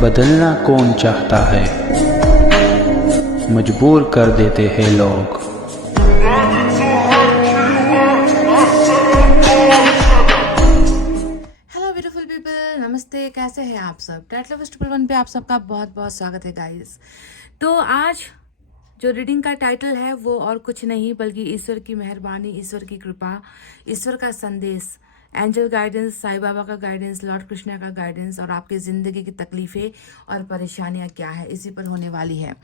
बदलना कौन चाहता है, मजबूर कर देते हैं लोग। हेलो ब्यूटीफुल पीपल, नमस्ते। कैसे हैं आप सब? टैट लवर्स ट्रिपल वन पे आप सबका बहुत बहुत स्वागत है गाइस। तो आज जो रीडिंग का टाइटल है वो और कुछ नहीं बल्कि ईश्वर की मेहरबानी, ईश्वर की कृपा, ईश्वर का संदेश, एंजल गाइडेंस, साईं बाबा का गाइडेंस, लॉर्ड कृष्णा का गाइडेंस और आपकी ज़िंदगी की तकलीफ़ें और परेशानियां क्या है, इसी पर होने वाली है।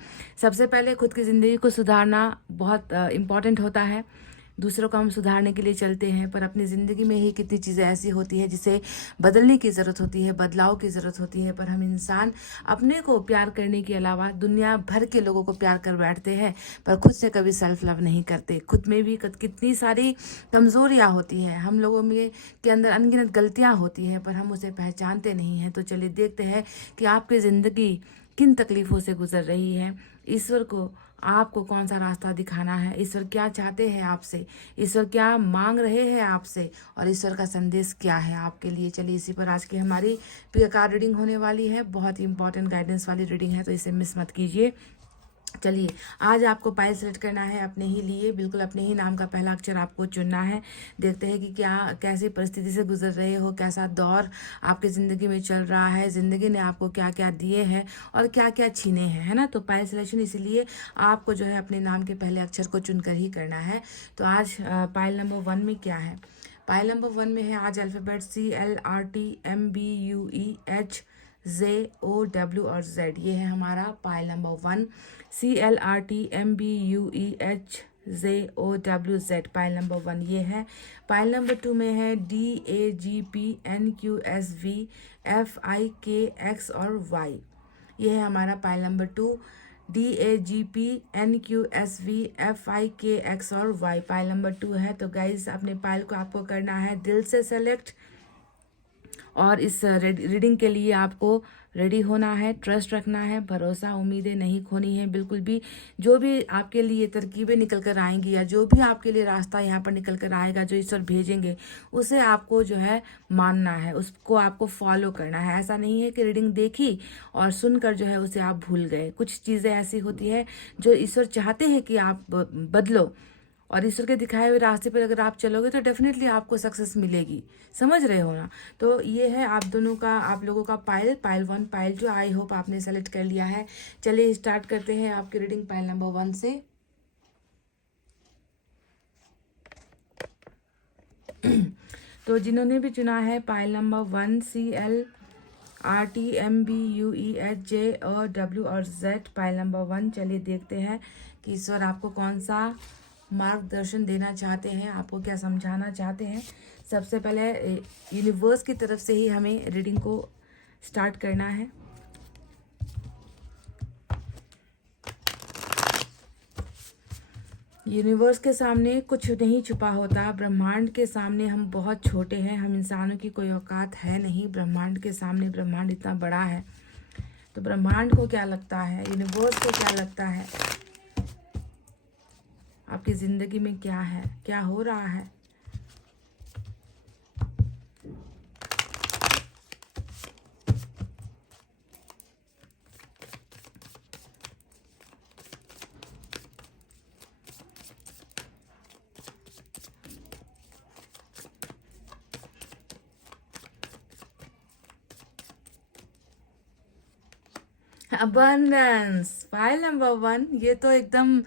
सबसे पहले खुद की ज़िंदगी को सुधारना बहुत इम्पॉर्टेंट होता है। दूसरों को हम सुधारने के लिए चलते हैं, पर अपनी ज़िंदगी में ही कितनी चीज़ें ऐसी होती हैं जिसे बदलने की ज़रूरत होती है, बदलाव की ज़रूरत होती है। पर हम इंसान अपने को प्यार करने के अलावा दुनिया भर के लोगों को प्यार कर बैठते हैं, पर खुद से कभी सेल्फ लव नहीं करते। खुद में भी कितनी सारी कमज़ोरियाँ होती हैं, हम लोगों में के अंदर अनगिनत गलतियाँ होती हैं, पर हम उसे पहचानते नहीं हैं। तो चलिए देखते हैं कि आपकी ज़िंदगी किन तकलीफ़ों से गुजर रही है, ईश्वर को आपको कौन सा रास्ता दिखाना है, ईश्वर क्या चाहते हैं आपसे, ईश्वर क्या मांग रहे हैं आपसे और ईश्वर का संदेश क्या है आपके लिए। चलिए इसी पर आज की हमारी कार रीडिंग होने वाली है। बहुत ही इंपॉर्टेंट गाइडेंस वाली रीडिंग है, तो इसे मिस मत कीजिए। चलिए आज आपको पाइल सेलेक्ट करना है अपने ही लिए, बिल्कुल अपने ही नाम का पहला अक्षर आपको चुनना है। देखते हैं कि क्या कैसी परिस्थिति से गुजर रहे हो, कैसा दौर आपकी ज़िंदगी में चल रहा है, ज़िंदगी ने आपको क्या क्या दिए हैं और क्या क्या छीने हैं, है ना। तो पाइल सिलेक्शन इसीलिए आपको जो है अपने नाम के पहले अक्षर को चुनकर ही करना है। तो आज पाइल नंबर 1 में क्या है? पाइल नंबर 1 में है आज अल्फ़ाबेट CLRTMBUEH JOW और Z। ये है हमारा pile number 1, CLRTMBUEH JOWZ। Pile number 1 ये है। पाइल नंबर 2 में है DAGPNQSVFIKX और Y। ये है हमारा पाइल नंबर 2, DAGPNQSVFIKX और Y। पाइल नंबर 2 है। तो गाइज अपने पाइल को आपको करना है दिल से सेलेक्ट और इस रीडिंग के लिए आपको रेडी होना है, ट्रस्ट रखना है, भरोसा उम्मीदें नहीं खोनी है बिल्कुल भी। जो भी आपके लिए तरकीबें निकल कर आएंगी या जो भी आपके लिए रास्ता यहाँ पर निकल कर आएगा, जो ईश्वर भेजेंगे, उसे आपको जो है मानना है, उसको आपको फॉलो करना है। ऐसा नहीं है कि रीडिंग देखी और सुनकर जो है उसे आप भूल गए। कुछ चीज़ें ऐसी होती है जो ईश्वर चाहते हैं कि आप बदलो, और ईश्वर के दिखाए हुए रास्ते पर अगर आप चलोगे तो डेफिनेटली आपको सक्सेस मिलेगी। समझ रहे हो ना। तो ये है आप दोनों का, आप लोगों का पाइल 1 पाइल जो आई होप आपने सेलेक्ट कर लिया है। चलिए स्टार्ट करते हैं आपकी रीडिंग पाइल नंबर 1 से। तो जिन्होंने भी चुना है पाइल नंबर 1 CLRTMBUEHJOW और Z, पाइल नंबर 1, चलिए देखते हैं कि ईश्वर आपको कौन सा मार्गदर्शन देना चाहते हैं, आपको क्या समझाना चाहते हैं। सबसे पहले यूनिवर्स की तरफ से ही हमें रीडिंग को स्टार्ट करना है। यूनिवर्स के सामने कुछ नहीं छुपा होता, ब्रह्मांड के सामने हम बहुत छोटे हैं, हम इंसानों की कोई औकात है नहीं ब्रह्मांड के सामने। ब्रह्मांड इतना बड़ा है, तो ब्रह्मांड को क्या लगता है, यूनिवर्स को क्या लगता है, आपकी ज़िंदगी में क्या है, क्या हो रहा है। Abundance, file number 1। ये तो एकदम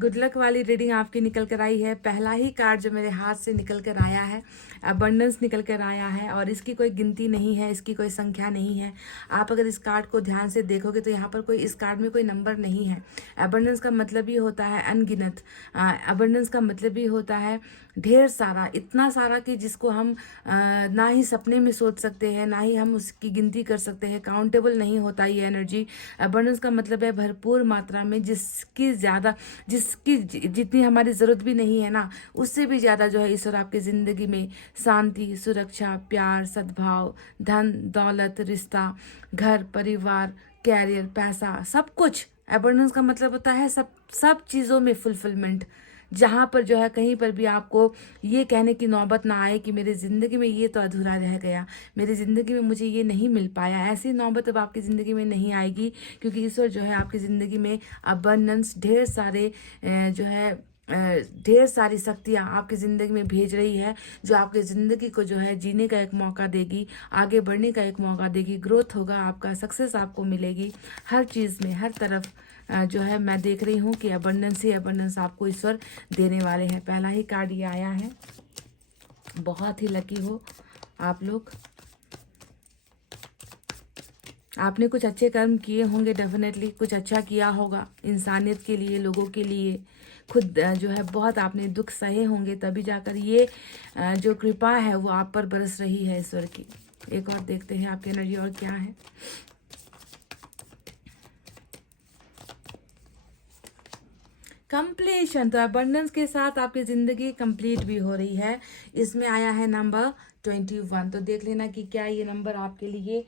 गुड लक वाली रीडिंग आपकी निकल कर आई है। पहला ही कार्ड जो मेरे हाथ से निकल कर आया है, अबंडेंस निकल कर आया है, और इसकी कोई गिनती नहीं है, इसकी कोई संख्या नहीं है। आप अगर इस कार्ड को ध्यान से देखोगे तो यहाँ पर कोई, इस कार्ड में कोई नंबर नहीं है। अबंडेंस का मतलब ही होता है अनगिनत। अबंडेंस का मतलब ही होता है ढेर सारा, इतना सारा कि जिसको हम ना ही सपने में सोच सकते हैं, ना ही हम उसकी गिनती कर सकते हैं। काउंटेबल नहीं होता ये एनर्जी। अबंडेंस का मतलब है भरपूर मात्रा में, जिसकी जितनी हमारी ज़रूरत भी नहीं है ना, उससे भी ज़्यादा जो है ईश्वर आपकी ज़िंदगी में शांति, सुरक्षा, प्यार, सद्भाव, धन दौलत, रिश्ता, घर परिवार, कैरियर, पैसा, सब कुछ। अबंडेंस का मतलब होता है सब चीज़ों में फुलफिलमेंट, जहाँ पर जो है कहीं पर भी आपको ये कहने की नौबत ना आए कि मेरी ज़िंदगी में ये तो अधूरा रह गया, मेरी ज़िंदगी में मुझे ये नहीं मिल पाया। ऐसी नौबत अब आपकी ज़िंदगी में नहीं आएगी, क्योंकि ईश्वर जो है आपकी ज़िंदगी में अबंडेंस, ढेर सारे जो है ढेर सारी शक्तियाँ आपकी ज़िंदगी में भेज रही है, जो आपकी ज़िंदगी को जो है जीने का एक मौका देगी, आगे बढ़ने का एक मौका देगी, ग्रोथ होगा आपका, सक्सेस आपको मिलेगी हर चीज़ में, हर तरफ जो है मैं देख रही हूँ कि अबंडेंस ही अबंडेंस आपको ईश्वर देने वाले हैं। पहला ही कार्ड ये आया है, बहुत ही लकी हो आप लोग। आपने कुछ अच्छे कर्म किए होंगे, डेफिनेटली कुछ अच्छा किया होगा इंसानियत के लिए, लोगों के लिए, खुद जो है बहुत आपने दुख सहे होंगे, तभी जाकर ये जो कृपा है वो आप पर बरस रही है ईश्वर की। एक और देखते हैं आपकी एनर्जी और क्या है। कंप्लीशन, तो अबंडेंस के साथ आपकी ज़िंदगी कंप्लीट भी हो रही है। इसमें आया है नंबर 21, तो देख लेना कि क्या ये नंबर आपके लिए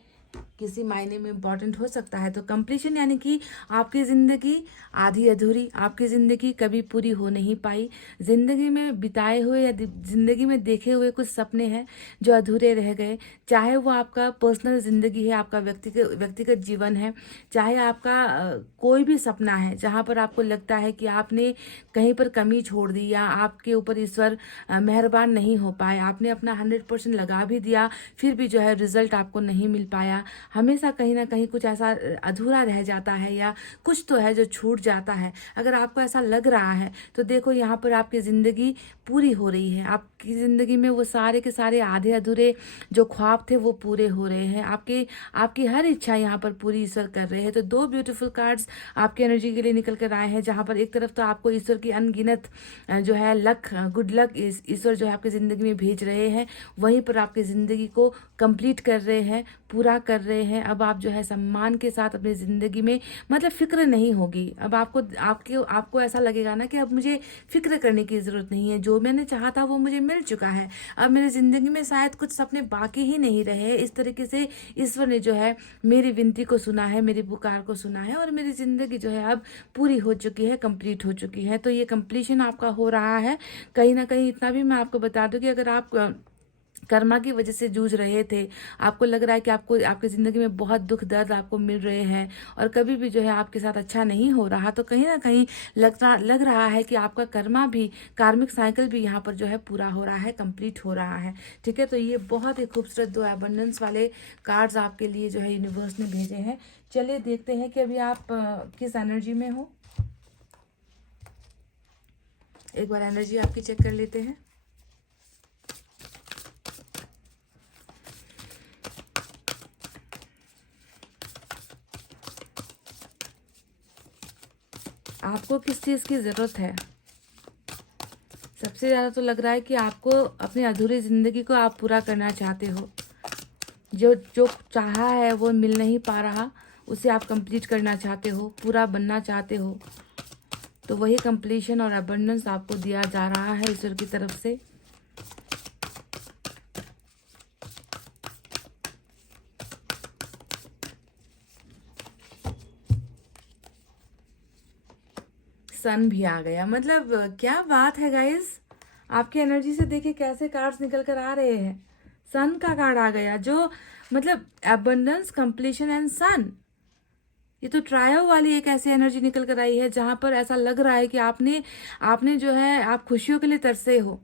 किसी मायने में इम्पॉर्टेंट हो सकता है। तो कंप्लीशन यानी कि आपकी ज़िंदगी आधी अधूरी, आपकी ज़िंदगी कभी पूरी हो नहीं पाई, ज़िंदगी में बिताए हुए या ज़िंदगी में देखे हुए कुछ सपने हैं जो अधूरे रह गए, चाहे वो आपका पर्सनल ज़िंदगी है, आपका व्यक्तिगत जीवन है, चाहे आपका कोई भी सपना है जहाँ पर आपको लगता है कि आपने कहीं पर कमी छोड़ दी या आपके ऊपर ईश्वर मेहरबान नहीं हो पाए, आपने अपना 100% लगा भी दिया, फिर भी जो है रिजल्ट आपको नहीं मिल पाया। हमेशा कहीं ना कहीं कुछ ऐसा अधूरा रह जाता है या कुछ तो है जो छूट जाता है। अगर आपको ऐसा लग रहा है तो देखो यहाँ पर आपकी ज़िंदगी पूरी हो रही है, आपकी ज़िंदगी में वो सारे के सारे आधे अधूरे जो ख्वाब थे वो पूरे हो रहे हैं, आपकी हर इच्छा यहाँ पर पूरी ईश्वर कर रहे हैं। तो दो ब्यूटीफुल कार्ड्स आपकी एनर्जी के लिए निकल कर आए हैं, जहाँ पर एक तरफ तो आपको ईश्वर की अनगिनत जो है गुड लक ईश्वर जो है आपकी ज़िंदगी में भेज रहे हैं, वहीं पर आपकी ज़िंदगी को कंप्लीट कर रहे हैं, पूरा कर रहे हैं। अब आप जो है सम्मान के साथ अपनी ज़िंदगी में, मतलब फिक्र नहीं होगी अब आपको ऐसा लगेगा ना कि अब मुझे फिक्र करने की ज़रूरत नहीं है, जो मैंने चाहा था वो मुझे मिल चुका है, अब मेरी ज़िंदगी में शायद कुछ सपने बाकी ही नहीं रहे। इस तरीके से ईश्वर ने जो है मेरी विनती को सुना है, मेरी पुकार को सुना है, और मेरी ज़िंदगी जो है अब पूरी हो चुकी है, कंप्लीट हो चुकी है। तो ये कंप्लीशन आपका हो रहा है। कहीं ना कहीं इतना भी मैं आपको बता दूं कि अगर आप कर्मा की वजह से जूझ रहे थे, आपको लग रहा है कि आपको आपकी ज़िंदगी में बहुत दुख दर्द आपको मिल रहे हैं और कभी भी जो है आपके साथ अच्छा नहीं हो रहा, तो कहीं ना कहीं लग रहा है कि आपका कर्मा भी, कार्मिक साइकिल भी यहाँ पर जो है पूरा हो रहा है, कंप्लीट हो रहा है। ठीक है, तो ये बहुत ही खूबसूरत दो अबंडेंस वाले कार्ड्स आपके लिए जो है यूनिवर्स ने भेजे हैं। चलिए देखते हैं कि अभी आप किस एनर्जी में हो। एक बार एनर्जी आपकी चेक कर लेते हैं। आपको किस चीज़ की ज़रूरत है? सबसे ज़्यादा तो लग रहा है कि आपको अपनी अधूरी ज़िंदगी को आप पूरा करना चाहते हो, जो चाहा है वो मिल नहीं पा रहा, उसे आप कंप्लीट करना चाहते हो, पूरा बनना चाहते हो। तो वही कंप्लीशन और अबंडेंस आपको दिया जा रहा है ईश्वर की तरफ से। सन भी आ गया, मतलब क्या बात है गाइस, आपकी एनर्जी से देखिए कैसे कार्ड्स निकल कर आ रहे हैं। सन का कार्ड आ गया, जो मतलब अबंडेंस, कंप्लीशन एंड सन, ये तो ट्रायो वाली एक ऐसी एनर्जी निकल कर आई है जहां पर ऐसा लग रहा है कि आपने जो है, आप खुशियों के लिए तरसे हो,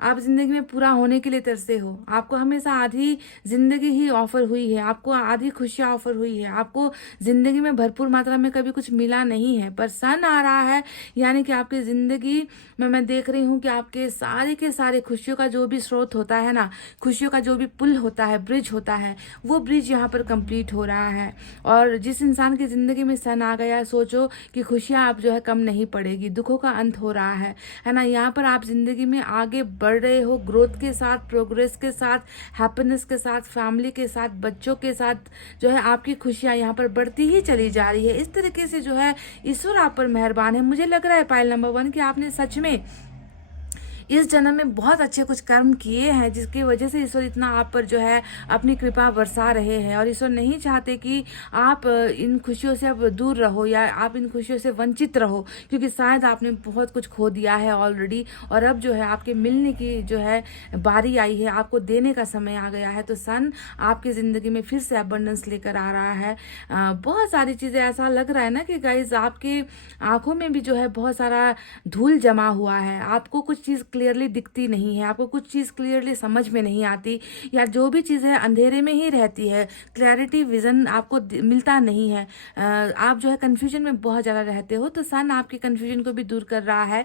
आप जिंदगी में पूरा होने के लिए तरसे हो, आपको हमेशा आधी जिंदगी ही ऑफर हुई है, आपको आधी खुशियां ऑफर हुई है, आपको जिंदगी में भरपूर मात्रा में कभी कुछ मिला नहीं है, पर सन आ रहा है, यानी कि आपकी जिंदगी में मैं देख रही हूँ कि आपके सारे के सारे खुशियों का जो भी स्रोत होता है ना, खुशियों का जो भी पुल होता है, ब्रिज होता है, वो ब्रिज यहाँ पर कंप्लीट हो रहा है। और जिस इंसान की जिंदगी में सन आ गया, सोचो कि खुशियाँ आप जो है कम नहीं पड़ेगी, दुखों का अंत हो रहा है ना। यहाँ पर आप जिंदगी में आगे बढ़ रहे हो, ग्रोथ के साथ, प्रोग्रेस के साथ, हैप्पीनेस के साथ, फैमिली के साथ, बच्चों के साथ जो है आपकी खुशियाँ यहाँ पर बढ़ती ही चली जा रही है। इस तरीके से जो है ईश्वर आप पर मेहरबान है। मुझे लग रहा है पायल नंबर 1 कि आपने सच में इस जन्म में बहुत अच्छे कुछ कर्म किए हैं जिसकी वजह से ईश्वर इतना आप पर जो है अपनी कृपा बरसा रहे हैं। और ईश्वर नहीं चाहते कि आप इन खुशियों से अब दूर रहो या आप इन खुशियों से वंचित रहो, क्योंकि शायद आपने बहुत कुछ खो दिया है ऑलरेडी और अब जो है आपके मिलने की जो है बारी आई है, आपको देने का समय आ गया है। तो सन आपकी ज़िंदगी में फिर से अबंडेंस लेकर आ रहा है। बहुत सारी चीज़ें, ऐसा लग रहा है ना कि गाइज आपके आंखों में भी जो है बहुत सारा धूल जमा हुआ है, आपको कुछ चीज़ क्लियरली दिखती नहीं है, आपको कुछ चीज़ क्लियरली समझ में नहीं आती, या जो भी चीज़ है अंधेरे में ही रहती है, क्लैरिटी विजन आपको मिलता नहीं है। आप जो है कन्फ्यूजन में बहुत ज़्यादा रहते हो। तो सन आपके कन्फ्यूजन को भी दूर कर रहा है।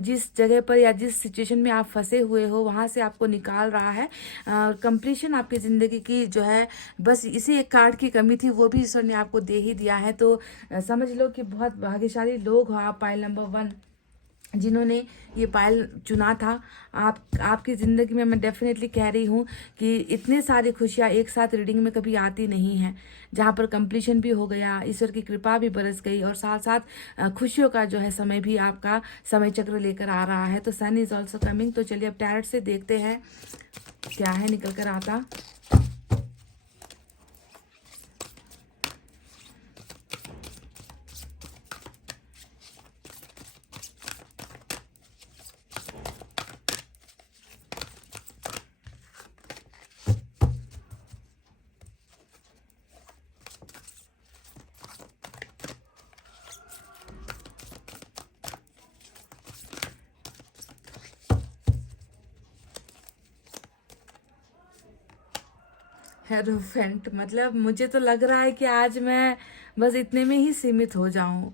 जिस जगह पर या जिस सिचुएशन में आप फंसे हुए हो वहाँ से आपको निकाल रहा है। कंप्लीशन आपकी ज़िंदगी की जो है, बस इसी एक कार्ड की कमी थी, वो भी ईश्वर ने आपको दे ही दिया है। तो समझ लो कि बहुत भाग्यशाली लोग हो आप, पाइल नंबर 1 जिन्होंने ये पायल चुना था। आपकी ज़िंदगी में मैं डेफिनेटली कह रही हूँ कि इतने सारी खुशियाँ एक साथ रीडिंग में कभी आती नहीं हैं, जहाँ पर कंप्लीशन भी हो गया, ईश्वर की कृपा भी बरस गई और साथ साथ खुशियों का जो है समय भी आपका समय चक्र लेकर आ रहा है। तो सन इज़ ऑल्सो कमिंग। तो चलिए अब टैरोट से देखते हैं क्या है निकल कर आता। हेरोफेंट, मतलब मुझे तो लग रहा है कि आज मैं बस इतने में ही सीमित हो जाऊं।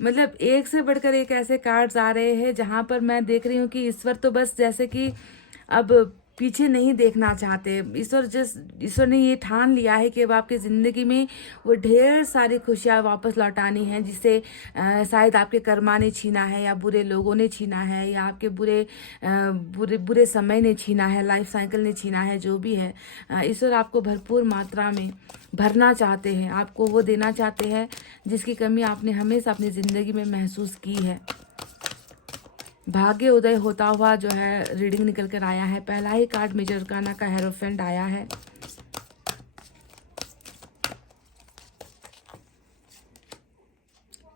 मतलब एक से बढ़कर एक ऐसे कार्ड्स आ रहे हैं जहां पर मैं देख रही हूँ कि ईश्वर तो बस जैसे कि अब पीछे नहीं देखना चाहते। ईश्वर ने ये ठान लिया है कि अब आपकी ज़िंदगी में वो ढेर सारी खुशियाँ वापस लौटानी हैं, जिसे शायद आपके कर्मा ने छीना है या बुरे लोगों ने छीना है या आपके बुरे समय ने छीना है, लाइफ साइकिल ने छीना है, जो भी है। ईश्वर आपको भरपूर मात्रा में भरना चाहते हैं, आपको वो देना चाहते हैं जिसकी कमी आपने हमेशा अपनी ज़िंदगी में महसूस की है। भाग्य उदय होता हुआ जो है रीडिंग निकल कर आया है। पहला ही कार्ड मेजर अरकाना का हेरोफेंट आया है।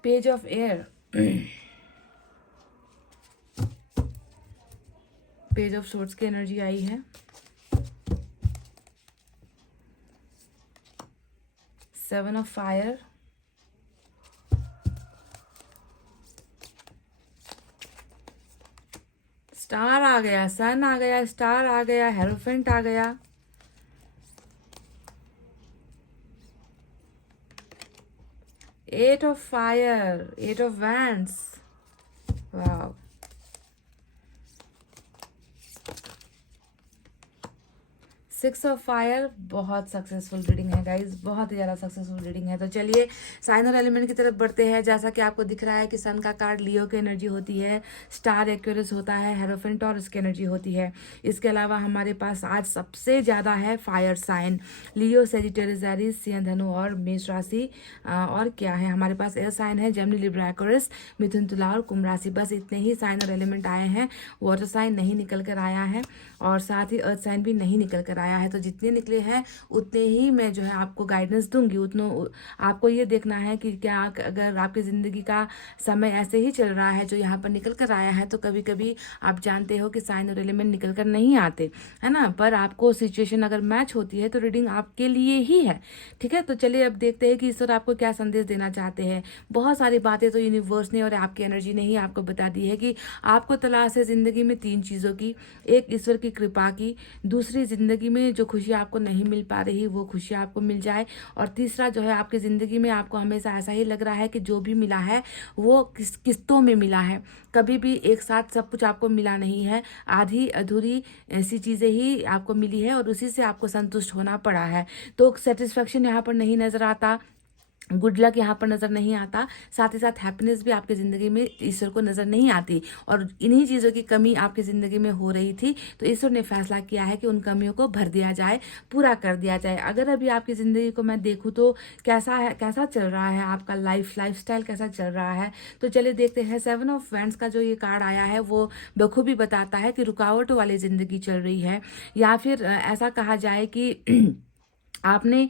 Page of air, page of swords की एनर्जी आई है। सेवन ऑफ फायर, स्टार आ गया, सन आ गया, स्टार आ गया, हेरोफेंट आ गया। Eight of fire, eight of wands, वाह। सिक्स ऑफ फायर, बहुत सक्सेसफुल रीडिंग है गाइज, बहुत ही ज़्यादा सक्सेसफुल रीडिंग है। तो चलिए साइन और एलिमेंट की तरफ बढ़ते हैं। जैसा कि आपको दिख रहा है कि सन का कार्ड लियो की एनर्जी होती है, स्टार एक्वेरियस होता है, हेरोफेंट और उसकी एनर्जी होती है। इसके अलावा हमारे पास आज सबसे ज़्यादा है फायर साइन, लियो, सेजिटेरियस, एरीज, सिंह, धनु और मेष राशि। और क्या है हमारे पास, एयर साइन है जेमिनी, लिब्रा, एक्वेरियस, मिथुन, तुला और कुंभ राशि। बस इतने ही साइन और एलिमेंट आए हैं। वाटर साइन नहीं निकल कर आया है और साथ ही अर्थ साइन भी नहीं निकल कर आया है। तो जितने निकले हैं उतने ही मैं जो है आपको गाइडेंस दूंगी। उतनों आपको ये देखना है कि क्या अगर आपकी ज़िंदगी का समय ऐसे ही चल रहा है जो यहाँ पर निकल कर आया है, तो कभी कभी आप जानते हो कि साइन और एलिमेंट निकल कर नहीं आते, है ना, पर आपको सिचुएशन अगर मैच होती है तो रीडिंग आपके लिए ही है। ठीक है, तो चलिए अब देखते हैं कि ईश्वर आपको क्या संदेश देना चाहते हैं। बहुत सारी बातें तो यूनिवर्स ने और आपकी एनर्जी ने ही आपको बता दी है कि आपको तलाश है ज़िंदगी में 3 चीज़ों की। एक, ईश्वर की कृपा की। दूसरी, ज़िंदगी में जो खुशियाँ आपको नहीं मिल पा रही वो खुशियाँ आपको मिल जाए। और तीसरा जो है, आपकी ज़िंदगी में आपको हमेशा ऐसा ही लग रहा है कि जो भी मिला है वो किस्तों में मिला है, कभी भी एक साथ सब कुछ आपको मिला नहीं है। आधी अधूरी ऐसी चीज़ें ही आपको मिली है और उसी से आपको संतुष्ट होना पड़ा है। तो सेटिस्फैक्शन यहाँ पर नहीं नज़र आता। गुड लक यहाँ पर नज़र नहीं आता, साथ ही साथ हैप्पीनेस भी आपकी ज़िंदगी में ईश्वर को नज़र नहीं आती, और इन्हीं चीज़ों की कमी आपकी ज़िंदगी में हो रही थी, तो ईश्वर ने फैसला किया है कि उन कमियों को भर दिया जाए, पूरा कर दिया जाए। अगर अभी आपकी ज़िंदगी को मैं देखूँ तो कैसा है, कैसा चल रहा है आपका लाइफस्टाइल कैसा चल रहा है, तो चलिए देखते हैं। 7 ऑफ वैंड्स का जो ये कार्ड आया है वो बखूबी बताता है कि रुकावटों वाली ज़िंदगी चल रही है, या फिर ऐसा कहा जाए कि आपने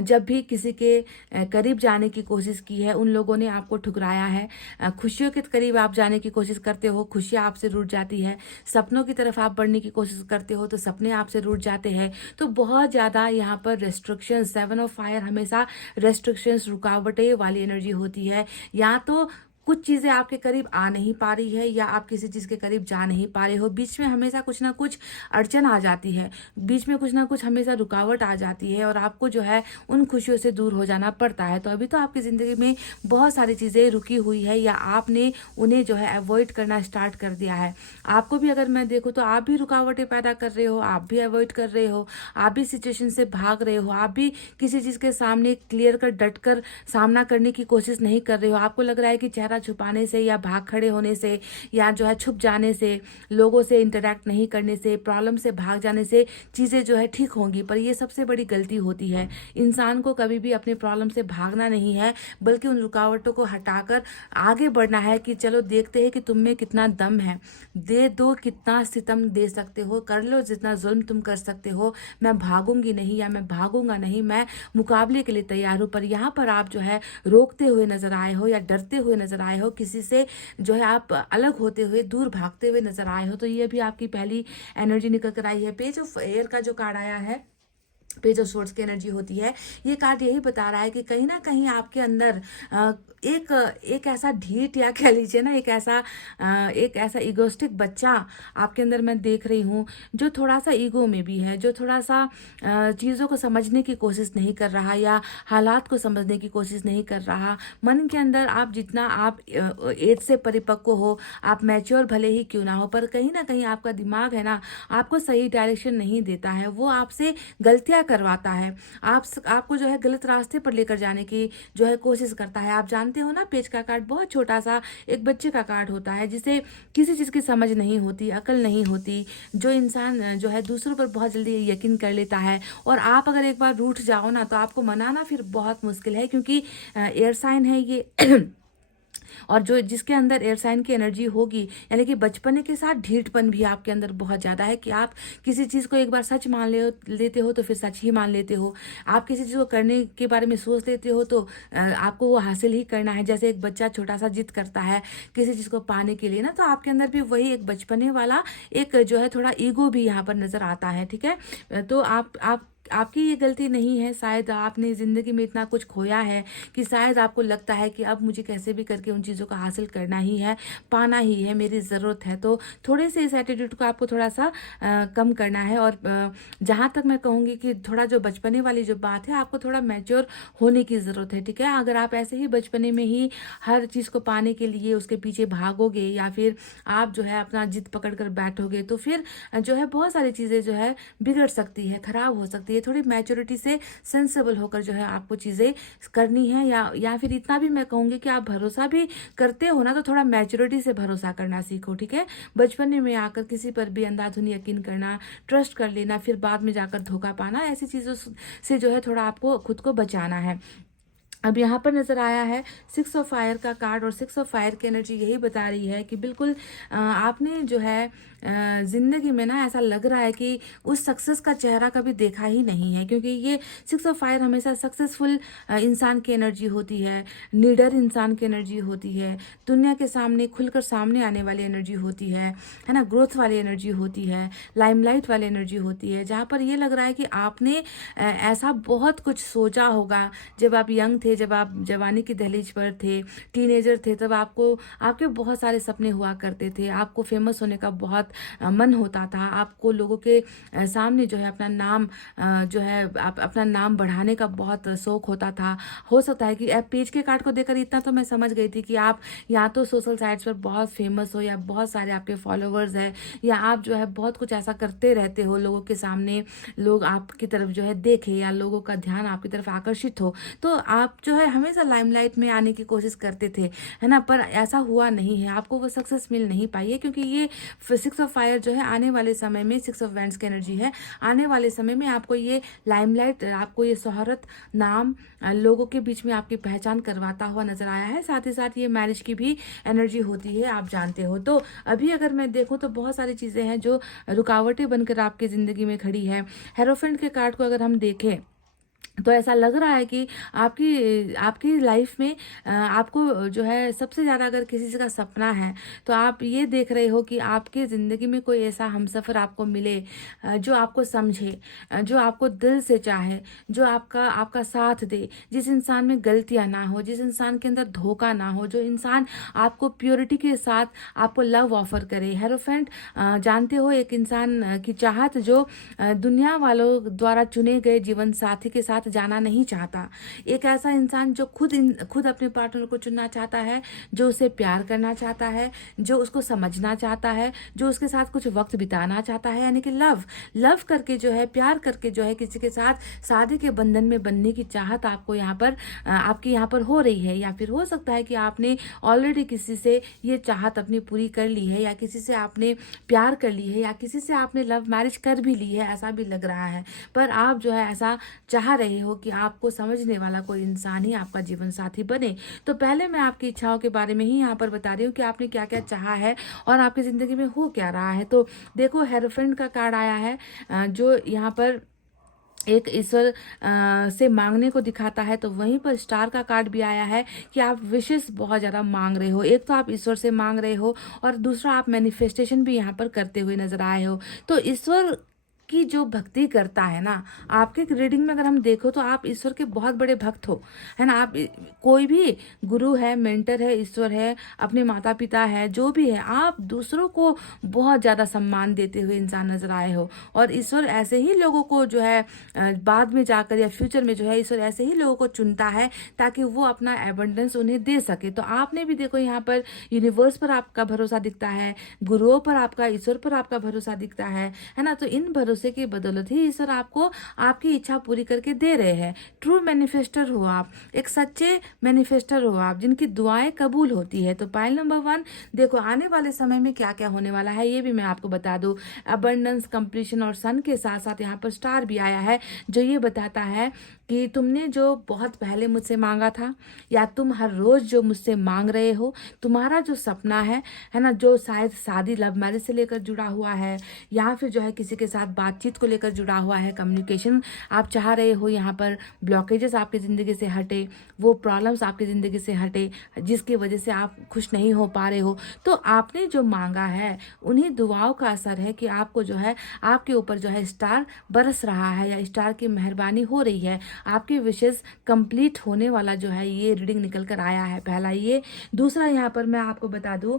जब भी किसी के करीब जाने की कोशिश की है, उन लोगों ने आपको ठुकराया है। खुशियों के करीब आप जाने की कोशिश करते हो, खुशियाँ आपसे रूठ जाती है। सपनों की तरफ आप बढ़ने की कोशिश करते हो तो सपने आपसे रूठ जाते हैं। तो बहुत ज़्यादा यहाँ पर रेस्ट्रिक्शंस, 7 ऑफ फायर हमेशा रेस्ट्रिक्शंस, रुकावटें वाली एनर्जी होती है। या तो कुछ चीज़ें आपके करीब आ नहीं पा रही है, या आप किसी चीज़ के करीब जा नहीं पा रहे हो, बीच में हमेशा कुछ ना कुछ अड़चन आ जाती है, बीच में कुछ ना कुछ हमेशा रुकावट आ जाती है, और आपको जो है उन खुशियों से दूर हो जाना पड़ता है। तो अभी तो आपकी ज़िंदगी में बहुत सारी चीज़ें रुकी हुई है, या आपने उन्हें जो है अवॉइड करना स्टार्ट कर दिया है। आपको भी अगर मैं देखूँ तो आप भी रुकावटें पैदा कर रहे हो, आप भी अवॉइड कर रहे हो, आप भी सिचुएशन से भाग रहे हो, आप भी किसी चीज़ के सामने क्लियर कर डट कर सामना करने की कोशिश नहीं कर रहे हो। आपको लग रहा है कि चेहरा छुपाने से, या भाग खड़े होने से, या जो है छुप जाने से, लोगों से इंटरेक्ट नहीं करने से, प्रॉब्लम से भाग जाने से चीज़ें जो है ठीक होंगी, पर ये सबसे बड़ी गलती होती है। इंसान को कभी भी अपने प्रॉब्लम से भागना नहीं है, बल्कि उन रुकावटों को हटाकर आगे बढ़ना है कि चलो देखते हैं कि तुम में कितना दम है, दे दो कितना सितम दे सकते हो, कर लो जितना जुल्म तुम कर सकते हो, मैं भागूंगी नहीं, या मैं भागूंगा नहीं, मैं मुकाबले के लिए तैयार हूँ। पर यहाँ पर आप जो है रोकते हुए नजर आए हो, या डरते हुए नजर आए हो, किसी से जो है आप अलग होते हुए, दूर भागते हुए नजर आए हो। तो ये भी आपकी पहली एनर्जी निकल कर आई है। पेज ऑफ एयर का जो कार्ड आया है, पेज ऑफ सोर्ड्स की एनर्जी होती है, ये कार्ड यही बता रहा है कि कहीं ना कहीं आपके अंदर एक ऐसा ढीठ, या कह लीजिए ना एक ऐसा इगोस्टिक बच्चा आपके अंदर मैं देख रही हूँ, जो थोड़ा सा ईगो में भी है, जो थोड़ा सा चीज़ों को समझने की कोशिश नहीं कर रहा, या हालात को समझने की कोशिश नहीं कर रहा। मन के अंदर आप जितना आप एज से परिपक्व हो, आप मैच्योर भले ही क्यों ना हो, पर कहीं ना कहीं आपका दिमाग है ना, आपको सही डायरेक्शन नहीं देता है, वो आपसे गलतियां करवाता है, आपको जो है गलत रास्ते पर लेकर जाने की जो है कोशिश करता है। आप जानते हो ना, पेज का कार्ड बहुत छोटा सा एक बच्चे का कार्ड होता है, जिसे किसी चीज़ की समझ नहीं होती, अकल नहीं होती, जो इंसान जो है दूसरों पर बहुत जल्दी यकीन कर लेता है, और आप अगर एक बार रूठ जाओ ना तो आपको मनाना फिर बहुत मुश्किल है, क्योंकि एयर साइन है ये और जो जिसके अंदर एयर साइन की एनर्जी होगी, यानी कि बचपने के साथ ढीठपन भी आपके अंदर बहुत ज़्यादा है, कि आप किसी चीज़ को एक बार सच मान लेते हो तो फिर सच ही मान लेते हो। आप किसी चीज़ को करने के बारे में सोच लेते हो तो आपको वो हासिल ही करना है। जैसे एक बच्चा छोटा सा जिद करता है किसी चीज़ को पाने के लिए ना, तो आपके अंदर भी वही एक बचपने वाला एक जो है थोड़ा ईगो भी यहाँ पर नज़र आता है। ठीक है, तो आपकी ये गलती नहीं है, शायद आपने ज़िंदगी में इतना कुछ खोया है कि शायद आपको लगता है कि अब मुझे कैसे भी करके उन चीज़ों को हासिल करना ही है, पाना ही है, मेरी ज़रूरत है। तो थोड़े से इस एटीट्यूड को आपको थोड़ा सा कम करना है। और जहाँ तक मैं कहूँगी कि थोड़ा जो बचपने वाली जो बात है, आपको थोड़ा मैच्योर होने की ज़रूरत है। ठीक है, अगर आप ऐसे ही बचपने में ही हर चीज़ को पाने के लिए उसके पीछे भागोगे, या फिर आप जो है अपना जिद पकड़ कर बैठोगे, तो फिर जो है बहुत सारी चीज़ें जो है बिगड़ सकती है, ख़राब हो सकती है। थोड़ी मैच्योरिटी से सेंसेबल होकर जो है आपको चीज़ें करनी है, या फिर इतना भी मैं कहूँगी कि आप भरोसा भी करते हो ना, तो थोड़ा मैच्योरिटी से भरोसा करना सीखो। ठीक है, बचपन में आकर किसी पर भी अंधाधुंध यकीन करना, ट्रस्ट कर लेना, फिर बाद में जाकर धोखा पाना, ऐसी चीज़ों से जो है थोड़ा आपको खुद को बचाना है। अब यहाँ पर नज़र आया है 6 ऑफ फायर का कार्ड, और 6 ऑफ फायर की एनर्जी यही बता रही है कि बिल्कुल आपने जो है ज़िंदगी में ना ऐसा लग रहा है कि उस सक्सेस का चेहरा कभी देखा ही नहीं है, क्योंकि ये 6 ऑफ फायर हमेशा सक्सेसफुल इंसान की एनर्जी होती है, लीडर इंसान की एनर्जी होती है, दुनिया के सामने खुलकर सामने आने वाली एनर्जी होती है ना, ग्रोथ वाली एनर्जी होती है, लाइमलाइट वाली एनर्जी होती है, जहाँ पर ये लग रहा है कि आपने ऐसा बहुत कुछ सोचा होगा जब आप यंग थे, जब आप जवानी की दहलीज पर थे, टीनेजर थे, तब आपके बहुत सारे सपने हुआ करते थे, आपको फेमस होने का बहुत मन होता था, आपको लोगों के सामने जो है अपना नाम जो है अपना नाम बढ़ाने का बहुत शौक होता था। हो सकता है कि पेज के कार्ड को देखकर इतना तो मैं समझ गई थी कि आप या तो सोशल साइट्स पर बहुत फेमस हो, या बहुत सारे आपके फॉलोअर्स हैं, या आप जो है बहुत कुछ ऐसा करते रहते हो लोगों के सामने, लोग आपकी तरफ जो है देखे, या लोगों का ध्यान आपकी तरफ आकर्षित हो, तो आप आप जो है हमेशा लाइमलाइट में आने की कोशिश करते थे, है ना, पर ऐसा हुआ नहीं है, आपको वो सक्सेस मिल नहीं पाई है, क्योंकि ये 6 ऑफ फायर जो है आने वाले समय में 6 ऑफ वैंड्स की एनर्जी है, आने वाले समय में आपको ये लाइमलाइट, आपको ये शोहरत, नाम, लोगों के बीच में आपकी पहचान करवाता हुआ नजर आया है। साथ ही साथ ये मैरिज की भी एनर्जी होती है, आप जानते हो। तो अभी अगर मैं देखूं तो बहुत सारी चीजें हैं जो रुकावटें बनकर आपकी जिंदगी में खड़ी है। हेरोफेंट के कार्ड को अगर हम देखें तो ऐसा लग रहा है कि आपकी आपकी लाइफ में आपको जो है सबसे ज़्यादा अगर किसी चीज़ का सपना है तो आप ये देख रहे हो कि आपकी ज़िंदगी में कोई ऐसा हमसफ़र आपको मिले जो आपको समझे, जो आपको दिल से चाहे, जो आपका साथ दे, जिस इंसान में गलतियाँ ना हो, जिस इंसान के अंदर धोखा ना हो, जो इंसान आपको प्योरिटी के साथ आपको लव ऑफर करे। हेरोफेंट जानते हो, एक इंसान की चाहत जो दुनिया वालों द्वारा चुने गए जीवन साथी के साथ जाना नहीं चाहता। एक ऐसा इंसान जो खुद अपने पार्टनर को चुनना चाहता है, जो उसे प्यार करना चाहता है, जो उसको समझना चाहता है, जो उसके साथ कुछ वक्त बिताना चाहता है, यानी कि लव करके जो है, प्यार करके जो है किसी के साथ शादी के बंधन में बनने की चाहत आपको यहाँ पर आपकी यहाँ पर हो रही है। या फिर हो सकता है कि आपने ऑलरेडी किसी से ये चाहत अपनी पूरी कर ली है, या किसी से आपने प्यार कर ली है, या किसी से आपने लव मैरिज कर भी ली है, ऐसा भी लग रहा है। पर आप जो है ऐसा चाह रहे हो कि आपको समझने वाला कोई इंसान ही आपका जीवन साथी बने। तो पहले मैं आपकी इच्छाओं के बारे में ही यहाँ पर बता रही हूँ कि आपने क्या क्या चाहा है और आपकी जिंदगी में हो क्या रहा है। तो देखो, हेरोफेंट का कार्ड आया है जो यहाँ पर एक ईश्वर से मांगने को दिखाता है, तो वहीं पर स्टार का कार्ड भी आया है कि आप विशेष बहुत ज़्यादा मांग रहे हो। एक तो आप ईश्वर से मांग रहे हो और दूसरा आप मैनिफेस्टेशन भी यहाँ पर करते हुए नजर आए हो। तो ईश्वर की जो भक्ति करता है ना, आपके रीडिंग में अगर हम देखो तो आप ईश्वर के बहुत बड़े भक्त हो, है ना। आप कोई भी गुरु है, मेंटर है, ईश्वर है, अपने माता पिता है, जो भी है, आप दूसरों को बहुत ज़्यादा सम्मान देते हुए इंसान नजर आए हो। और ईश्वर ऐसे ही लोगों को जो है बाद में जाकर या फ्यूचर में जो है ईश्वर ऐसे ही लोगों को चुनता है ताकि वो अपना एबंडेंस उन्हें दे सके। तो आपने भी देखो यहाँ पर यूनिवर्स पर आपका भरोसा दिखता है, गुरुओं पर आपका, ईश्वर पर आपका भरोसा दिखता है ना। तो इन भरोसे की बदौलत ही ईश्वर आपको आपकी इच्छा पूरी करके दे रहे हैं। ट्रू मैनिफेस्टर हो आप, एक सच्चे मैनिफेस्टर हो आप, जिनकी दुआएं कबूल होती है। तो पाइल नंबर 1, देखो आने वाले समय में क्या क्या होने वाला है ये भी मैं आपको बता दूं। अबंडेंस, कंप्लीशन और सन के साथ साथ यहाँ पर स्टार भी आया है जो ये बताता है कि तुमने जो बहुत पहले मुझसे मांगा था, या तुम हर रोज जो मुझसे मांग रहे हो, तुम्हारा जो सपना है ना, जो शायद शादी, लव मैरिज से लेकर जुड़ा हुआ है, या फिर जो है किसी के साथ बातचीत को लेकर जुड़ा हुआ है, कम्युनिकेशन आप चाह रहे हो, यहाँ पर ब्लॉकेजेस आपकी ज़िंदगी से हटे, वो प्रॉब्लम्स आपकी ज़िंदगी से हटे जिसकी वजह से आप खुश नहीं हो पा रहे हो, तो आपने जो मांगा है उन्हीं दुआओं का असर है कि आपको जो है आपके ऊपर जो है स्टार बरस रहा है, या स्टार की मेहरबानी हो रही है। आपके विशेष कंप्लीट होने वाला जो है ये रीडिंग निकल कर आया है, पहला ये। दूसरा यहाँ पर मैं आपको बता दूं,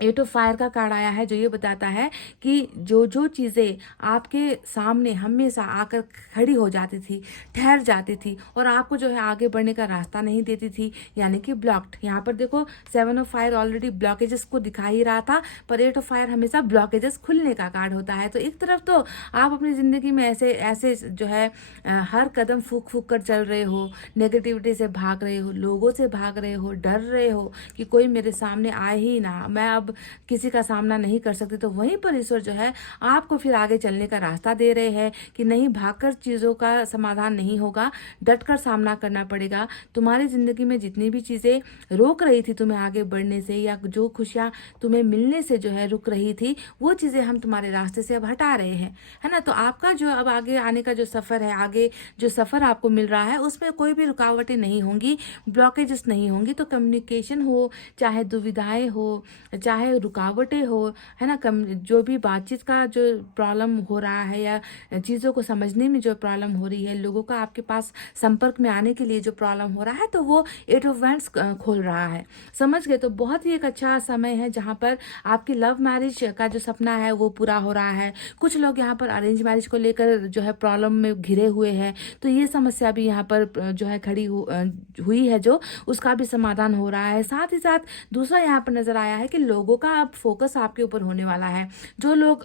8 ऑफ फायर का कार्ड आया है जो ये बताता है कि जो चीज़ें आपके सामने हमेशा आकर खड़ी हो जाती थी, ठहर जाती थी और आपको जो है आगे बढ़ने का रास्ता नहीं देती थी, यानी कि ब्लॉक्ड। यहाँ पर देखो 7 ऑफ फायर ऑलरेडी ब्लॉकेजेस को दिखा ही रहा था, पर 8 ऑफ फायर हमेशा ब्लॉकेजेस खुलने का कार्ड होता है। तो एक तरफ तो आप अपनी ज़िंदगी में ऐसे जो है हर कदम फूक फूक कर चल रहे हो, नेगेटिविटी से भाग रहे हो, लोगों से भाग रहे हो, डर रहे हो कि कोई मेरे सामने आए ही ना, मैं अब किसी का सामना नहीं कर सकते। तो वहीं पर ईश्वर जो है आपको फिर आगे चलने का रास्ता दे रहे हैं कि नहीं, भागकर चीज़ों का समाधान नहीं होगा, डटकर सामना करना पड़ेगा। तुम्हारी जिंदगी में जितनी भी चीज़ें रोक रही थी तुम्हें आगे बढ़ने से, या जो खुशियाँ तुम्हें मिलने से जो है रुक रही थी, वो चीज़ें हम तुम्हारे रास्ते से अब हटा रहे हैं, है ना। तो आपका जो अब आगे आने का जो सफ़र है, आगे जो सफ़र आपको मिल रहा है, उसमें कोई भी रुकावटें नहीं होंगी, ब्लॉकेजेस नहीं होंगी। तो कम्युनिकेशन हो, चाहे दुविधाएं हो, चाहे रुकावटें हो, है ना, जो भी बातचीत का जो प्रॉब्लम हो रहा है, या चीज़ों को समझने में जो प्रॉब्लम हो रही है, लोगों का आपके पास संपर्क में आने के लिए जो प्रॉब्लम हो रहा है, तो वो 8 ऑफ वैंड्स खोल रहा है, समझ गए। तो बहुत ही एक अच्छा समय है जहाँ पर आपकी लव मैरिज का जो सपना है वो पूरा हो रहा है। कुछ लोग यहाँ पर अरेंज मैरिज को लेकर जो है प्रॉब्लम में घिरे हुए हैं, तो ये समस्या भी यहाँ पर जो है खड़ी हुई है, जो उसका भी समाधान हो रहा है। साथ ही साथ दूसरा यहाँ पर नजर आया है कि लोगों का अब फोकस आपके ऊपर होने वाला है। जो लोग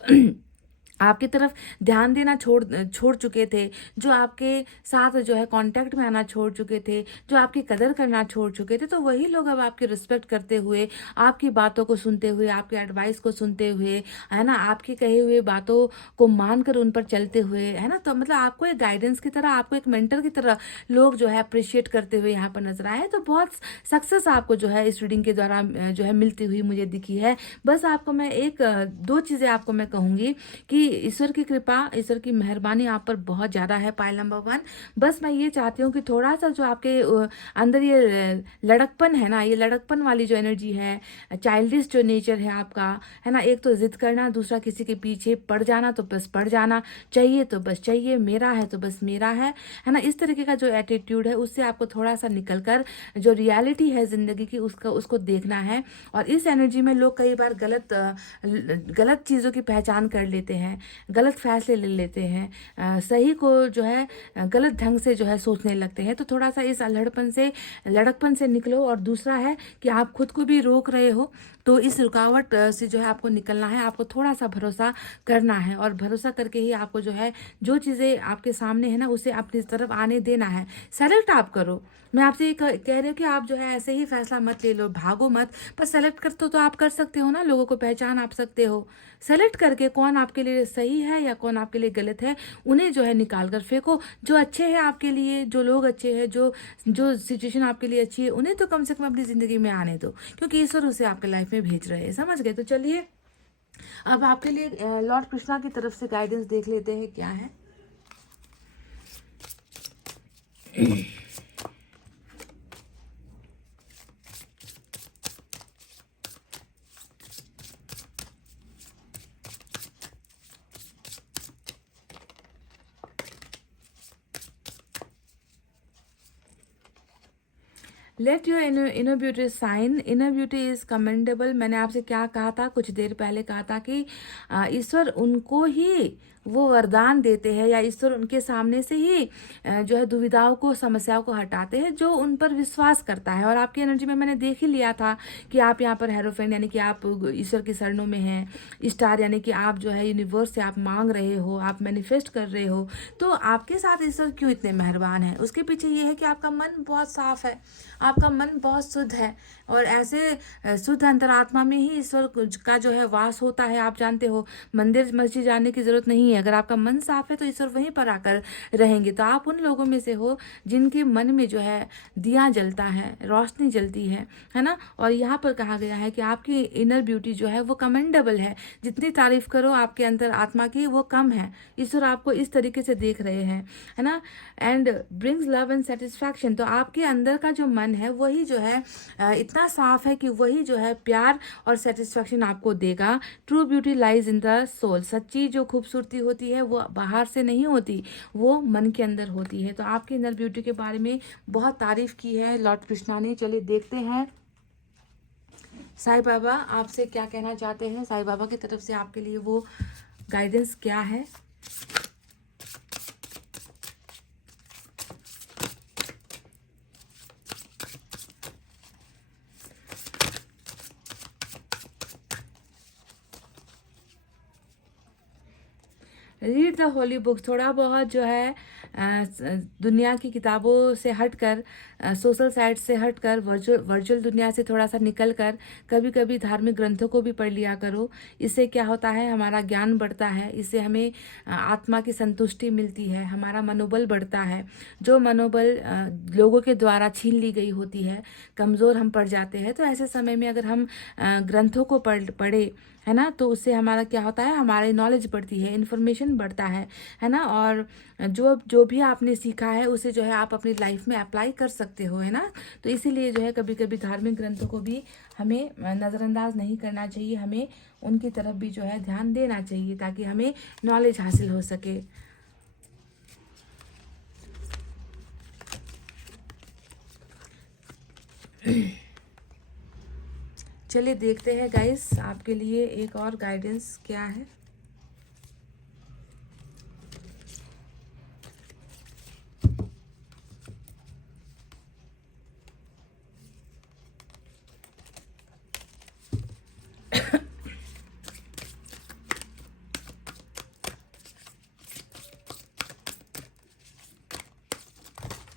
आपकी तरफ ध्यान देना छोड़ चुके थे, जो आपके साथ जो है कांटेक्ट में आना छोड़ चुके थे, जो आपकी कदर करना छोड़ चुके थे, तो वही लोग अब आपकी रिस्पेक्ट करते हुए, आपकी बातों को सुनते हुए, आपके एडवाइस को सुनते हुए, है ना, आपकी कही हुई बातों को मानकर उन पर चलते हुए, है ना, तो मतलब आपको एक गाइडेंस की तरह, आपको एक मेंटर की तरह लोग जो है अप्रिशिएट करते हुए यहाँ पर नजर आए। तो बहुत सक्सेस आपको जो है इस रीडिंग के द्वारा जो है मिलती हुई मुझे दिखी है। बस आपको मैं दो चीजें आपको मैं कहूंगी कि ईश्वर की कृपा, ईश्वर की मेहरबानी आप पर बहुत ज़्यादा है। पाइल नंबर 1, बस मैं ये चाहती हूँ कि थोड़ा सा जो आपके अंदर ये लड़कपन है ना, ये लड़कपन वाली जो एनर्जी है, चाइल्डिश जो नेचर है आपका, है ना, एक तो जिद करना, दूसरा किसी के पीछे पड़ जाना तो बस पड़ जाना, चाहिए तो बस चाहिए, मेरा है तो बस मेरा है ना, इस तरीके का जो एटीट्यूड है उससे आपको थोड़ा सा निकल कर जो रियलिटी है ज़िंदगी की उसको देखना है। और इस एनर्जी में लोग कई बार गलत चीज़ों की पहचान कर लेते हैं, गलत फैसले ले लेते हैं, सही को जो है गलत ढंग से जो है सोचने लगते हैं। तो थोड़ा सा इस लड़कपन से निकलो। और दूसरा है कि आप खुद को भी रोक रहे हो, तो इस रुकावट से जो है आपको निकलना है, आपको थोड़ा सा भरोसा करना है, और भरोसा करके ही आपको जो है जो चीज़ें आपके सामने है ना उसे अपनी तरफ आने देना है। सेलेक्ट आप करो। मैं आपसे ये कह रही हूँ कि आप जो है ऐसे ही फैसला मत ले लो, भागो मत, पर सेलेक्ट कर तो आप कर सकते हो ना, लोगों को पहचान आप सकते हो। सेलेक्ट करके कौन आपके लिए सही है या कौन आपके लिए गलत है, उन्हें जो है निकाल कर फेंको। जो अच्छे हैं आपके लिए, जो लोग अच्छे हैं, जो जो सिचुएशन आपके लिए अच्छी है, उन्हें तो कम से कम अपनी ज़िंदगी में आने दो, क्योंकि ईश्वर उसे आपके लाइफ में भेज रहे हैं। समझ गए? तो चलिए अब आपके लिए लॉर्ड कृष्णा की तरफ से गाइडेंस देख लेते हैं क्या है। Let your inner beauty shine. Inner beauty is commendable. मैंने आपसे क्या कहा था, कुछ देर पहले कहा था कि ईश्वर उनको ही वो वरदान देते हैं, या ईश्वर उनके सामने से ही जो है दुविधाओं को, समस्याओं को हटाते हैं जो उन पर विश्वास करता है। और आपकी एनर्जी में मैंने देख ही लिया था कि आप यहाँ पर हेरोफेन यानी कि आप ईश्वर की शरणों में हैं, स्टार यानी कि आप जो है यूनिवर्स से आप मांग रहे हो, आप मैनिफेस्ट कर रहे हो। तो आपके साथ ईश्वर क्यों इतने मेहरबान है, उसके पीछे ये है कि आपका मन बहुत साफ है, आपका मन बहुत शुद्ध है, और ऐसे शुद्ध अंतरात्मा में ही ईश्वर का जो है वास होता है। आप जानते हो, मंदिर मस्जिद जाने की जरूरत नहीं है, अगर आपका मन साफ है तो ईश्वर वहीं पर आकर रहेंगे। तो आप उन लोगों में से हो जिनके मन में जो है दिया जलता है, रोशनी जलती है ना। और यहाँ पर कहा गया है कि आपकी इनर ब्यूटी जो है वो कमेंडेबल है, जितनी तारीफ करो आपके अंदर आत्मा की वो कम है। ईश्वर आपको इस तरीके से देख रहे हैं, है ना। And brings love and satisfaction. तो आपके अंदर का जो मन है वही जो है इतना साफ है कि वही जो है प्यार और सेटिस्फैक्शन आपको देगा। True beauty lies in the soul. सच्ची जो खूबसूरती होती है वो बाहर से नहीं होती, वो मन के अंदर होती है। तो आपकी इनर ब्यूटी के बारे में बहुत तारीफ की है लॉर्ड कृष्णा ने। चलिए देखते हैं साईं बाबा आपसे क्या कहना चाहते हैं, साईं बाबा की तरफ से आपके लिए वो गाइडेंस क्या है। Read the holy books. थोड़ा बहुत जो है दुनिया की किताबों से हटकर, सोशल साइट से हटकर, वर्चुअल दुनिया से थोड़ा सा निकल कर कभी कभी धार्मिक ग्रंथों को भी पढ़ लिया करो। इससे क्या होता है, हमारा ज्ञान बढ़ता है, इससे हमें आत्मा की संतुष्टि मिलती है, हमारा मनोबल बढ़ता है। जो मनोबल लोगों के द्वारा छीन ली गई होती है, कमज़ोर हम पड़ जाते हैं, तो ऐसे समय में अगर हम ग्रंथों को पढ़े, है ना, तो उससे हमारा क्या होता है, हमारी नॉलेज बढ़ती है, इन्फॉर्मेशन बढ़ता है ना। और जो भी आपने सीखा है उसे जो है आप अपनी लाइफ में अप्लाई कर सकते हो, है ना। तो इसीलिए जो है कभी कभी धार्मिक ग्रंथों को भी हमें नज़रअंदाज नहीं करना चाहिए, हमें उनकी तरफ भी जो है ध्यान देना चाहिए ताकि हमें नॉलेज हासिल हो सके। चलिए देखते हैं गाइस आपके लिए एक और गाइडेंस क्या है।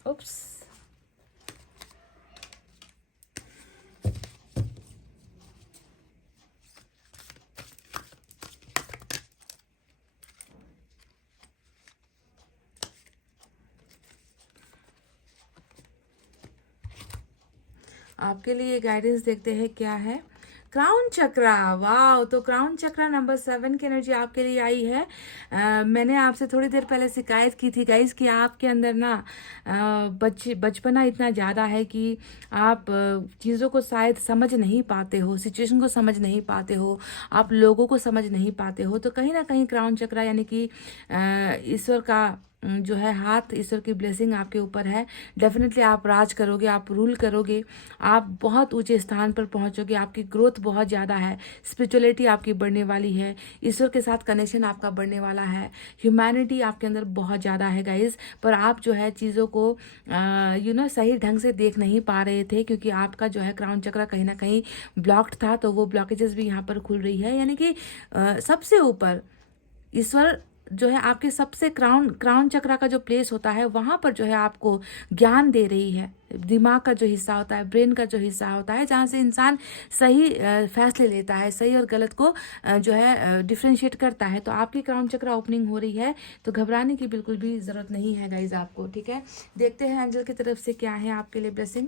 उप्स, आपके लिए गाइडेंस देखते हैं क्या है। क्राउन चक्रा, वाह। तो क्राउन चक्रा नंबर 7 की एनर्जी आपके लिए आई है। मैंने आपसे थोड़ी देर पहले शिकायत की थी गाइस कि आपके अंदर ना बचपना इतना ज़्यादा है कि आप चीज़ों को शायद समझ नहीं पाते हो, सिचुएशन को समझ नहीं पाते हो, आप लोगों को समझ नहीं पाते हो। तो कहीं ना कहीं क्राउन चक्रा यानी कि ईश्वर का जो है हाथ, ईश्वर की ब्लेसिंग आपके ऊपर है। डेफिनेटली आप राज करोगे, आप रूल करोगे, आप बहुत ऊंचे स्थान पर पहुंचोगे, आपकी ग्रोथ बहुत ज़्यादा है, स्पिरिचुअलिटी आपकी बढ़ने वाली है, ईश्वर के साथ कनेक्शन आपका बढ़ने वाला है, ह्यूमैनिटी आपके अंदर बहुत ज़्यादा है गाइज। पर आप जो है चीज़ों को सही ढंग से देख नहीं पा रहे थे क्योंकि आपका जो है क्राउन चक्र कहीं ना कहीं ब्लॉक्ड था। तो वो ब्लॉकेजेस भी यहाँ पर खुल रही है, यानी कि सबसे ऊपर ईश्वर जो है आपके सबसे क्राउन चक्रा का जो प्लेस होता है वहाँ पर जो है आपको ज्ञान दे रही है। दिमाग का जो हिस्सा होता है, ब्रेन का जो हिस्सा होता है, जहाँ से इंसान सही फैसले लेता है, सही और गलत को जो है डिफ्रेंशिएट करता है। तो आपकी क्राउन चक्रा ओपनिंग हो रही है, तो घबराने की बिल्कुल भी ज़रूरत नहीं है गाइज आपको, ठीक है। देखते हैं एंजल की तरफ से क्या है आपके लिए blessing.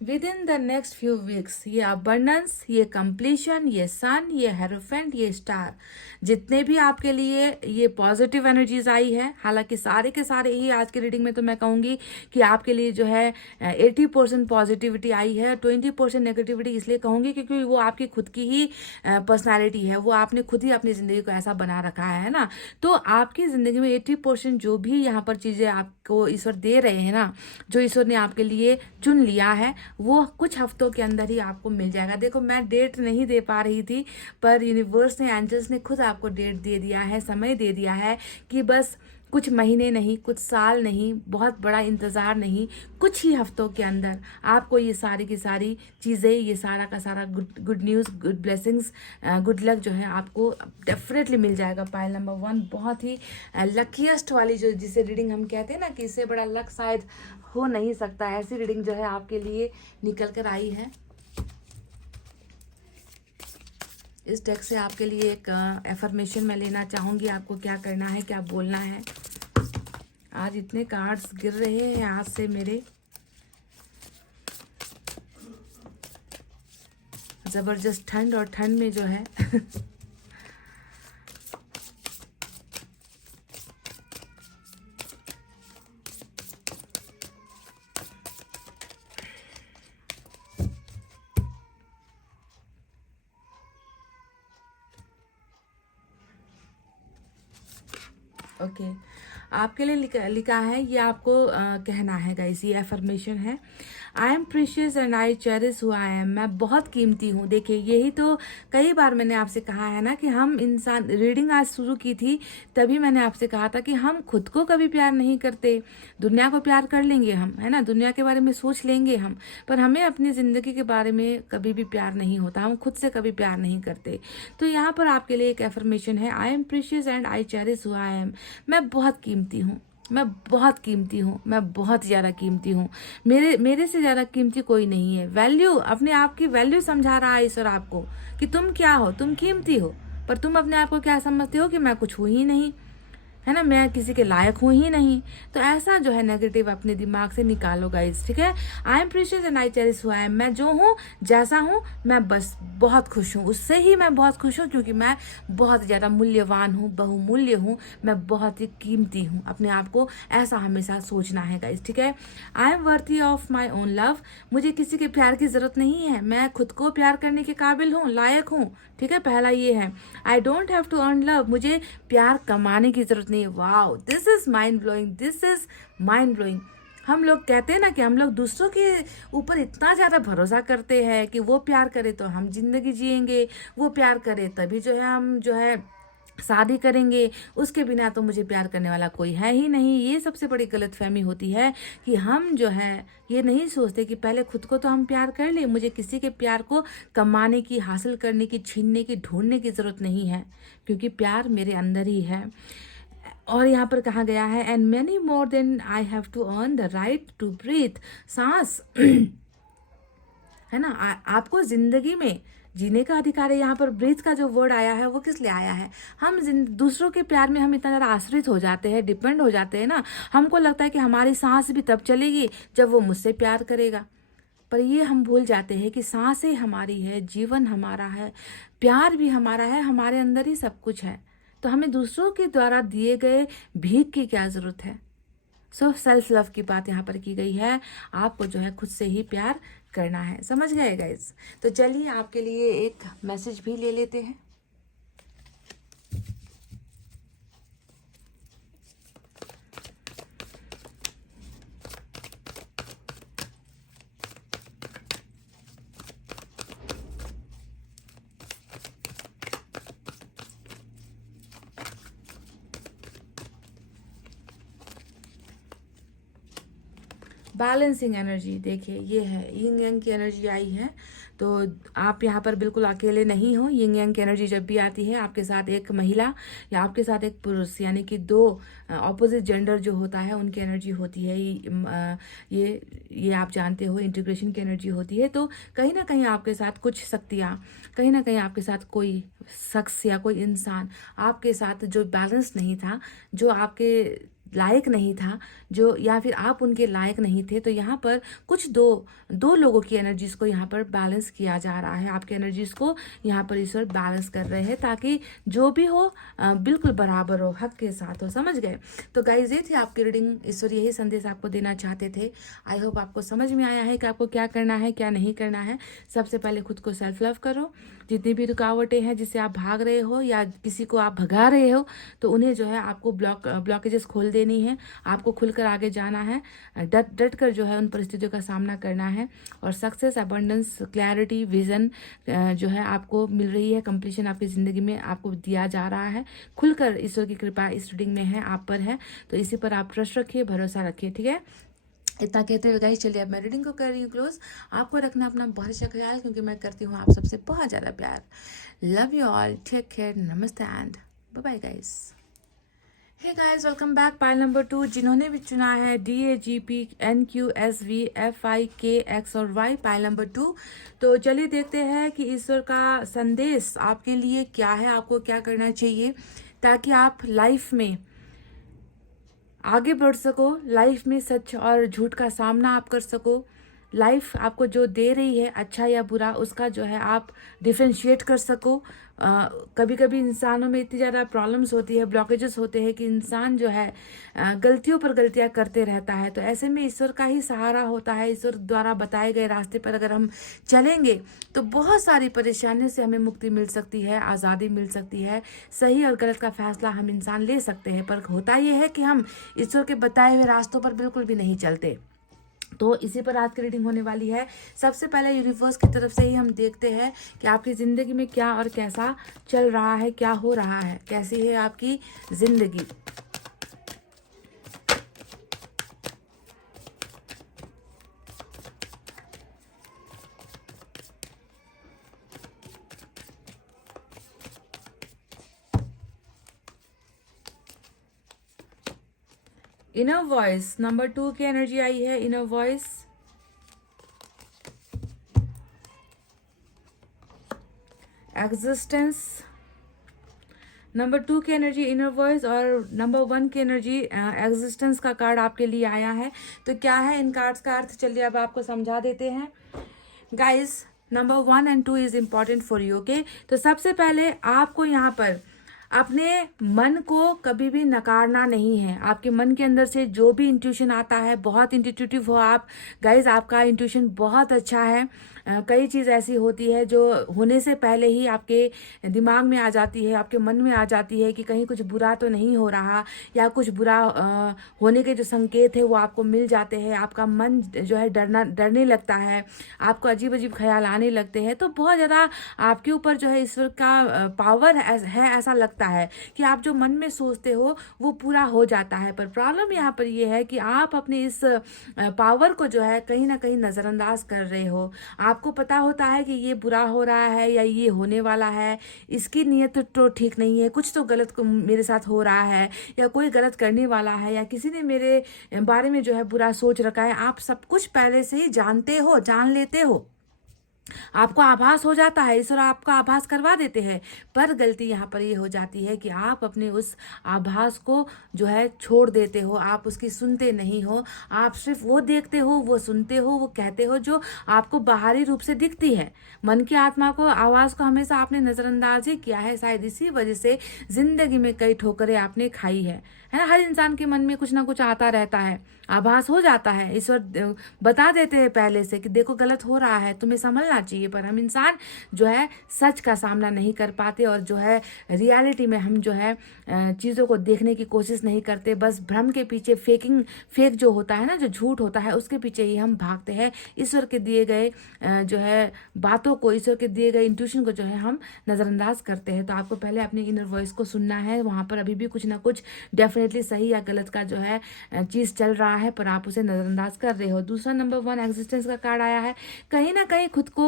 With in the next few weeks ये अबंडेंस, ये कंप्लीशन, ये सन, ये हेरोफेंट, ये स्टार, जितने भी आपके लिए ये पॉजिटिव एनर्जीज आई है, हालांकि सारे के सारे ही आज की रीडिंग में तो मैं कहूँगी कि आपके लिए जो है 80% पॉजिटिविटी आई है, 20% नेगेटिविटी इसलिए कहूँगी क्योंकि वो आपकी खुद की ही पर्सनैलिटी है, वो आपने खुद ही अपनी ज़िंदगी को ऐसा बना रखा है ना। तो आपकी ज़िंदगी में 80% जो भी यहाँ पर चीज़ें आपको ईश्वर दे रहे हैं ना, जो ईश्वर ने आपके लिए चुन लिया है, वो कुछ हफ्तों के अंदर ही आपको मिल जाएगा। देखो मैं डेट नहीं दे पा रही थी, पर यूनिवर्स ने, एंजल्स ने खुद आपको डेट दे दिया है, समय दे दिया है कि बस कुछ महीने नहीं, कुछ साल नहीं, बहुत बड़ा इंतज़ार नहीं, कुछ ही हफ्तों के अंदर आपको ये सारी की सारी चीज़ें, ये सारा का सारा good news, good blessings, good luck जो है आपको डेफिनेटली मिल जाएगा। पाइल नंबर 1 बहुत ही लकीएस्ट वाली, जो जिसे रीडिंग हम कहते हैं ना कि इससे बड़ा लक शायद हो नहीं सकता, ऐसी रीडिंग जो है आपके लिए निकल कर आई है। इस डेक से आपके लिए एक एफर्मेशन मैं लेना चाहूँगी, आपको क्या करना है, क्या बोलना है। आज इतने कार्ड्स गिर रहे हैं हाथ से मेरे, ज़बरदस्त ठंड, और ठंड में जो है ओके आपके लिए लिखा है, ये आपको कहना है गाइस, ये एफर्मेशन है। I am precious and I cherish who I am. मैं बहुत कीमती हूँ। देखिए यही तो कई बार मैंने आपसे कहा है ना कि हम इंसान, रीडिंग आज शुरू की थी तभी मैंने आपसे कहा था कि हम खुद को कभी प्यार नहीं करते। दुनिया को प्यार कर लेंगे हम, है ना, दुनिया के बारे में सोच लेंगे हम, पर हमें अपनी ज़िंदगी के बारे में कभी भी प्यार नहीं होता, हम खुद से कभी प्यार नहीं करते। तो यहाँ पर आपके लिए एक एफर्मेशन है, I am precious and I cherish who I am. मैं बहुत कीमती हूँ, मैं बहुत कीमती हूँ, मैं बहुत ज़्यादा कीमती हूँ। मेरे से ज़्यादा कीमती कोई नहीं है। वैल्यू, अपने आप की वैल्यू समझा रहा है ईश्वर आपको कि तुम क्या हो, तुम कीमती हो। पर तुम अपने आप को क्या समझते हो कि मैं कुछ हूँ ही नहीं, है ना, मैं किसी के लायक हूँ ही नहीं। तो ऐसा जो है नेगेटिव अपने दिमाग से निकालो गाइस, ठीक है। I am precious and I cherish who I am. मैं जो हूँ, जैसा हूँ, मैं बस बहुत खुश हूँ, उससे ही मैं बहुत खुश हूँ क्योंकि मैं बहुत ज़्यादा मूल्यवान हूँ, बहुमूल्य हूँ, मैं बहुत ही कीमती हूँ। अपने आप को ऐसा हमेशा सोचना है गाइस, ठीक है। I am worthy of my own love. मुझे किसी के प्यार की ज़रूरत नहीं है, मैं खुद को प्यार करने के काबिल हूँ, लायक हूँ, ठीक है। पहला ये है। I don't have to earn love. मुझे प्यार कमाने की ज़रूरत नहीं। Wow, this is mind blowing, this is mind blowing. हम लोग कहते हैं ना कि हम लोग दूसरों के ऊपर इतना ज़्यादा भरोसा करते हैं कि वो प्यार करे तो हम जिंदगी जिएंगे, वो प्यार करे तभी जो है हम जो है शादी करेंगे, उसके बिना तो मुझे प्यार करने वाला कोई है ही नहीं। ये सबसे बड़ी गलतफहमी होती है कि हम जो है ये नहीं सोचते कि पहले खुद को तो हम प्यार कर ले, मुझे किसी के प्यार को कमाने की, हासिल करने की, छीनने की, ढूंढने की ज़रूरत नहीं है, क्योंकि प्यार मेरे अंदर ही है। और यहाँ पर कहा गया है and many more then I have to earn the right to breathe, सांस है ना। आपको जिंदगी में जीने का अधिकार है। यहाँ पर ब्रीथ का जो वर्ड आया है वो किस लिए आया है? हम दूसरों के प्यार में हम इतना ज़्यादा आश्रित हो जाते हैं, डिपेंड हो जाते हैं ना। हमको लगता है कि हमारी सांस भी तब चलेगी जब वो मुझसे प्यार करेगा, पर ये हम भूल जाते हैं कि सांसें हमारी है, जीवन हमारा है, प्यार भी हमारा है, हमारे अंदर ही सब कुछ है। तो हमें दूसरों के द्वारा दिए गए भीख की क्या ज़रूरत है? सो सेल्फ लव की बात यहाँ पर की गई है। आपको जो है खुद से ही प्यार करना है। समझ गए गाइस? तो चलिए आपके लिए एक मैसेज भी ले लेते हैं। बैलेंसिंग एनर्जी देखिए, ये है यिंग यांग की एनर्जी आई है। तो आप यहाँ पर बिल्कुल अकेले नहीं हो। यिंग यांग की एनर्जी जब भी आती है, आपके साथ एक महिला या आपके साथ एक पुरुष, यानी कि दो ऑपोजिट जेंडर जो होता है उनकी एनर्जी होती है। ये आप जानते हो, इंटीग्रेशन की एनर्जी होती है। तो कहीं ना कहीं आपके साथ कुछ शक्तियाँ, कहीं ना कहीं आपके साथ कोई शख्स या कोई इंसान आपके साथ जो बैलेंस नहीं था, जो आपके लायक नहीं था, जो या फिर आप उनके लायक नहीं थे, तो यहाँ पर कुछ दो लोगों की एनर्जीज को यहाँ पर बैलेंस किया जा रहा है। आपके एनर्जीज को यहाँ पर ईश्वर बैलेंस कर रहे हैं, ताकि जो भी हो बिल्कुल बराबर हो, हक के साथ हो। समझ गए? तो गाइस, ये थी आपकी रीडिंग। ईश्वर यही संदेश आपको देना चाहते थे। आई होप आपको समझ में आया है कि आपको क्या करना है, क्या नहीं करना है। सबसे पहले खुद को सेल्फ लव करो। जितनी भी रुकावटें हैं जिससे आप भाग रहे हो या किसी को आप भगा रहे हो, तो उन्हें जो है आपको ब्लॉकेजेस खोल देनी है। आपको खुलकर आगे जाना है, डट कर जो है उन परिस्थितियों का सामना करना है। और सक्सेस, अबंडेंस, क्लैरिटी, विजन जो है आपको मिल रही है। कंप्लीशन आपकी ज़िंदगी में आपको दिया जा रहा है। खुलकर ईश्वर की कृपा इस रीडिंग में है, आप पर है। तो इसी पर आप ट्रस्ट रखिए, भरोसा रखिए। ठीक है? इतना कहते हुए गाइस, चलिए अब मैं रीडिंग को कर रही हूँ क्लोज। आपको रखना अपना बहुत अच्छा ख्याल, क्योंकि मैं करती हूँ आप सबसे बहुत ज़्यादा प्यार। Love you all, take care, नमस्ते and bye bye guys. Hey guys, welcome back. Pile number 2, जिन्होंने भी चुना है DAGP NQSV FI KX और Y, पाइल नंबर 2। तो चलिए देखते हैं कि ईश्वर का संदेश आपके लिए क्या है, आपको क्या करना चाहिए ताकि आप लाइफ में आगे बढ़ सको, लाइफ में सच और झूठ का सामना आप कर सको। लाइफ आपको जो दे रही है, अच्छा या बुरा, उसका जो है आप डिफ्रेंशिएट कर सको। कभी कभी इंसानों में इतनी ज़्यादा प्रॉब्लम्स होती है, ब्लॉकेजेस होते हैं कि इंसान जो है गलतियों पर गलतियां करते रहता है। तो ऐसे में ईश्वर का ही सहारा होता है। ईश्वर द्वारा बताए गए रास्ते पर अगर हम चलेंगे तो बहुत सारी परेशानियों से हमें मुक्ति मिल सकती है, आज़ादी मिल सकती है। सही और गलत का फैसला हम इंसान ले सकते हैं, पर होता यह है कि हम ईश्वर के बताए हुए रास्तों पर बिल्कुल भी नहीं चलते। तो इसी पर आज की रीडिंग होने वाली है। सबसे पहले यूनिवर्स की तरफ से ही हम देखते हैं कि आपकी ज़िंदगी में क्या और कैसा चल रहा है, क्या हो रहा है, कैसी है आपकी ज़िंदगी। इनर वॉइस नंबर 2 की एनर्जी आई है। इनर वॉइस, एग्जिस्टेंस, नंबर 2 की एनर्जी इनर वॉइस और नंबर 1 की एनर्जी एग्जिस्टेंस का कार्ड आपके लिए आया है। तो क्या है इन कार्ड्स का अर्थ, चलिए अब आपको समझा देते हैं guys. Number 1 and 2 is important for you, okay. तो सबसे पहले आपको यहाँ पर अपने मन को कभी भी नकारना नहीं है। आपके मन के अंदर से जो भी इंट्यूशन आता है, बहुत इंट्यूटिव हो आप गाइज, आपका इंट्यूशन बहुत अच्छा है। कई चीज़ ऐसी होती है जो होने से पहले ही आपके दिमाग में आ जाती है, आपके मन में आ जाती है कि कहीं कुछ बुरा तो नहीं हो रहा, या कुछ बुरा होने के जो संकेत है वो आपको मिल जाते हैं। आपका मन जो है डरने लगता है, आपको अजीब अजीब ख्याल आने लगते हैं। तो बहुत ज़्यादा आपके ऊपर जो है ईश्वर का पावर है, ऐसा लगता लगता है कि आप जो मन में सोचते हो वो पूरा हो जाता है। पर प्रॉब्लम यहाँ पर ये है कि आप अपने इस पावर को जो है कहीं ना कहीं नज़रअंदाज कर रहे हो। आपको पता होता है कि ये बुरा हो रहा है या ये होने वाला है, इसकी नीयत तो ठीक नहीं है, कुछ तो गलत मेरे साथ हो रहा है या कोई गलत करने वाला है या किसी ने मेरे बारे में जो है बुरा सोच रखा है। आप सब कुछ पहले से ही जानते हो, जान लेते हो, आपको आभास हो जाता है, ईश्वर आपको आभास करवा देते हैं। पर गलती यहाँ पर ये हो जाती है कि आप अपने उस आभास को जो है छोड़ देते हो, आप उसकी सुनते नहीं हो। आप सिर्फ वो देखते हो, वो सुनते हो, वो कहते हो जो आपको बाहरी रूप से दिखती है। मन की आत्मा को, आवाज़ को हमेशा आपने नज़रअंदाज ही किया है। शायद इसी वजह से जिंदगी में कई ठोकरें आपने खाई है ना। हर इंसान के मन में कुछ ना कुछ आता रहता है, आभास हो जाता है, ईश्वर बता देते हैं पहले से कि देखो गलत हो रहा है, तुम्हें समझना चाहिए। पर हम इंसान जो है सच का सामना नहीं कर पाते और जो है रियलिटी में हम जो है चीज़ों को देखने की कोशिश नहीं करते। बस भ्रम के पीछे, फेक जो होता है ना, जो झूठ होता है, उसके पीछे ही हम भागते हैं। ईश्वर के दिए गए जो है बातों को, ईश्वर के दिए गए इंट्यूशन को जो है हम नज़रअंदाज करते हैं। तो आपको पहले अपनी इनर वॉइस को सुनना है। वहाँ पर अभी भी कुछ ना कुछ डेफिनेटली सही या गलत का जो है चीज़ चल रहा है, पर आप उसे नज़रअंदाज कर रहे हो। दूसरा नंबर 1 एग्जिस्टेंस का कार्ड आया है। कहीं ना कहीं खुद को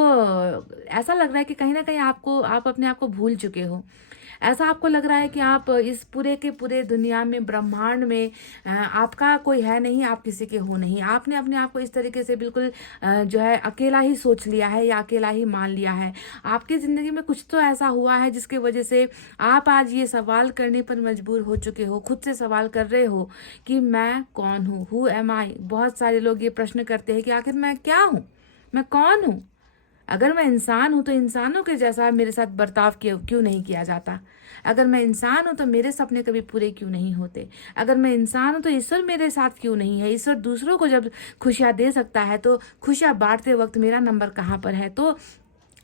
ऐसा लग रहा है कि कहीं ना कहीं आप अपने आप को भूल चुके हो। ऐसा आपको लग रहा है कि आप इस पूरे के पूरे दुनिया में, ब्रह्मांड में आपका कोई है नहीं, आप किसी के हो नहीं। आपने अपने आप को इस तरीके से बिल्कुल जो है अकेला ही सोच लिया है या अकेला ही मान लिया है। आपकी ज़िंदगी में कुछ तो ऐसा हुआ है जिसकी वजह से आप आज ये सवाल करने पर मजबूर हो चुके हो, खुद से सवाल कर रहे हो कि मैं कौन हूँ, हु एम आई। बहुत सारे लोग ये प्रश्न करते हैं कि आखिर मैं क्या हूँ, मैं कौन हूँ। अगर मैं इंसान हूं तो इंसानों के जैसा मेरे साथ बर्ताव क्यों नहीं किया जाता। अगर मैं इंसान हूं तो मेरे सपने कभी पूरे क्यों नहीं होते। अगर मैं इंसान हूं तो ईश्वर मेरे साथ क्यों नहीं है। ईश्वर दूसरों को जब खुशियां दे सकता है तो खुशियां बांटते वक्त मेरा नंबर कहाँ पर है। तो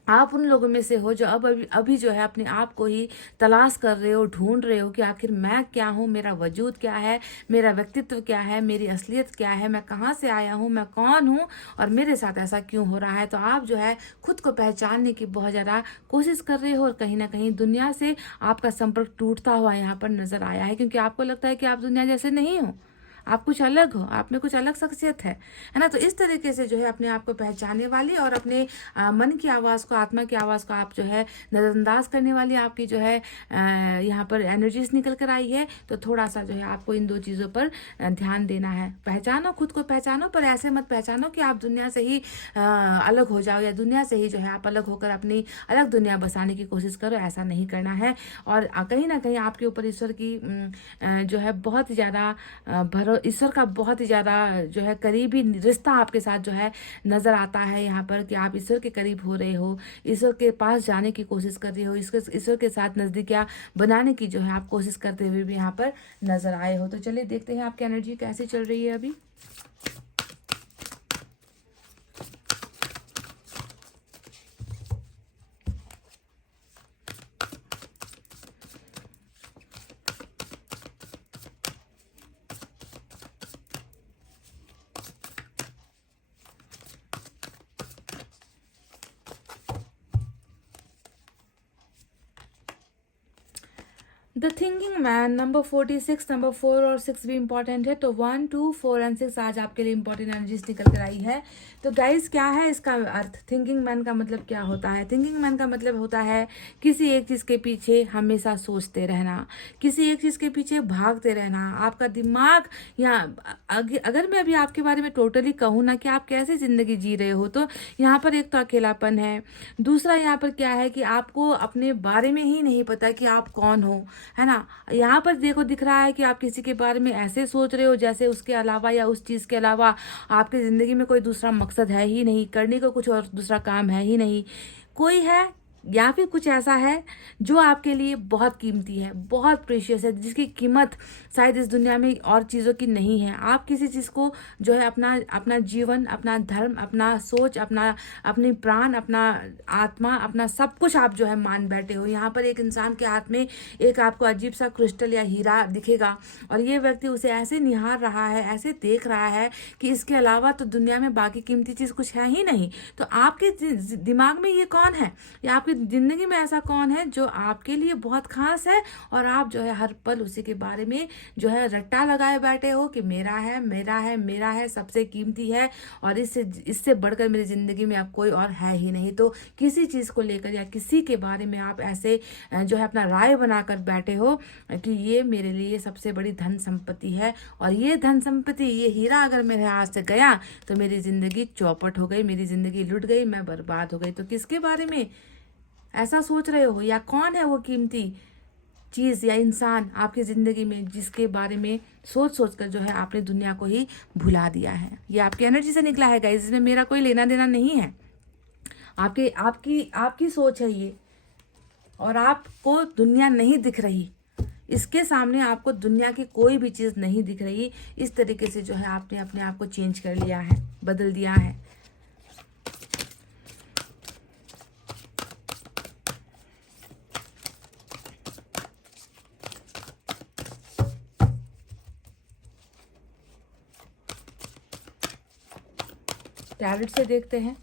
आप उन लोगों में से हो जो अभी जो है अपने आप को ही तलाश कर रहे हो, ढूंढ रहे हो कि आखिर मैं क्या हूँ, मेरा वजूद क्या है, मेरा व्यक्तित्व क्या है, मेरी असलियत क्या है, मैं कहाँ से आया हूँ, मैं कौन हूँ और मेरे साथ ऐसा क्यों हो रहा है। तो आप जो है खुद को पहचानने की बहुत ज़्यादा कोशिश कर रहे हो और कहीं ना कहीं दुनिया से आपका संपर्क टूटता हुआ यहाँ पर नजर आया है, क्योंकि आपको लगता है कि आप दुनिया जैसे नहीं हो, आप कुछ अलग हो, आप में कुछ अलग शख्सियत है ना। तो इस तरीके से जो है अपने आप को पहचानने वाली और अपने मन की आवाज़ को, आत्मा की आवाज़ को आप जो है नज़रअंदाज करने वाली आपकी जो है यहाँ पर एनर्जीज निकल कर आई है। तो थोड़ा सा जो है आपको इन दो चीज़ों पर ध्यान देना है। पहचानो, खुद को पहचानो, पर ऐसे मत पहचानो कि आप दुनिया से ही अलग हो जाओ या दुनिया से ही जो है आप अलग होकर अपनी अलग दुनिया बसाने की कोशिश करो। ऐसा नहीं करना है। और कहीं ना कहीं आपके ऊपर ईश्वर की जो है बहुत ही ज़्यादा ईश्वर का बहुत ही ज़्यादा जो है करीबी रिश्ता आपके साथ जो है नज़र आता है यहाँ पर कि आप ईश्वर के करीब हो रहे हो, ईश्वर के पास जाने की कोशिश कर रहे हो, ईश्वर के साथ नज़दीकियाँ बनाने की जो है आप कोशिश करते हुए भी यहाँ पर नज़र आए हो। तो चलिए देखते हैं आपकी एनर्जी कैसे चल रही है अभी। The thinking man number 46, number 4 और 6 भी इंपॉर्टेंट है। तो 1, 2, 4 एंड 6 आज आपके लिए इंपॉर्टेंट एनर्जीज निकल कर आई है। तो गाइज क्या है इसका अर्थ, थिंकिंग मैन का मतलब क्या होता है। थिंकिंग मैन का मतलब होता है किसी एक चीज़ के पीछे हमेशा सोचते रहना, किसी एक चीज़ के पीछे भागते रहना। आपका दिमाग, यहाँ अगर मैं अभी आपके बारे में टोटली कहूँ ना कि आप कैसे ज़िंदगी जी रहे हो, तो यहाँ पर एक तो अकेलापन है। दूसरा यहाँ पर क्या है कि आपको अपने बारे में ही नहीं पता कि आप कौन हो, है ना। यहाँ पर देखो दिख रहा है कि आप किसी के बारे में ऐसे सोच रहे हो जैसे उसके अलावा या उस चीज़ के अलावा आपकी ज़िंदगी में कोई दूसरा मकसद है ही नहीं, करने को कुछ और दूसरा काम है ही नहीं। कोई है या फिर कुछ ऐसा है जो आपके लिए बहुत कीमती है, बहुत प्रीशियस है, जिसकी कीमत शायद इस दुनिया में और चीज़ों की नहीं है। आप किसी चीज़ को जो है अपना जीवन, अपना धर्म, अपना सोच, अपनी प्राण, अपना आत्मा, अपना सब कुछ आप जो है मान बैठे हो। यहाँ पर एक इंसान के हाथ में एक आपको अजीब सा क्रिस्टल या हीरा दिखेगा और ये व्यक्ति उसे ऐसे निहार रहा है, ऐसे देख रहा है कि इसके अलावा तो दुनिया में बाकी कीमती चीज़ कुछ है ही नहीं। तो आपके दिमाग में ये कौन है, या आपके जिंदगी में ऐसा कौन है जो आपके लिए बहुत खास है और आप जो है हर पल उसी के बारे में जो है रट्टा लगाए बैठे हो कि मेरा है, मेरा है, मेरा है, सबसे कीमती है और इससे बढ़कर मेरी जिंदगी में अब कोई और है ही नहीं। तो किसी चीज को लेकर या किसी के बारे में आप ऐसे जो है अपना राय बनाकर बैठे हो कि ये मेरे लिए सबसे बड़ी धन संपत्ति है और ये धन संपत्ति, ये हीरा अगर मेरे हाथ से गया तो मेरी जिंदगी चौपट हो गई, मेरी जिंदगी लुट गई, मैं बर्बाद हो गई। तो किसके बारे में ऐसा सोच रहे हो या कौन है वो कीमती चीज या इंसान आपकी जिंदगी में जिसके बारे में सोच सोच कर जो है आपने दुनिया को ही भुला दिया है? ये आपकी एनर्जी से निकला है गाइस, इसमें मेरा कोई लेना देना नहीं है। आपकी आपकी आपकी सोच है ये और आपको दुनिया नहीं दिख रही, इसके सामने आपको दुनिया की कोई भी चीज नहीं दिख रही। इस तरीके से जो है आपने अपने आप को चेंज कर लिया है, बदल दिया है। टैबलेट से देखते हैं।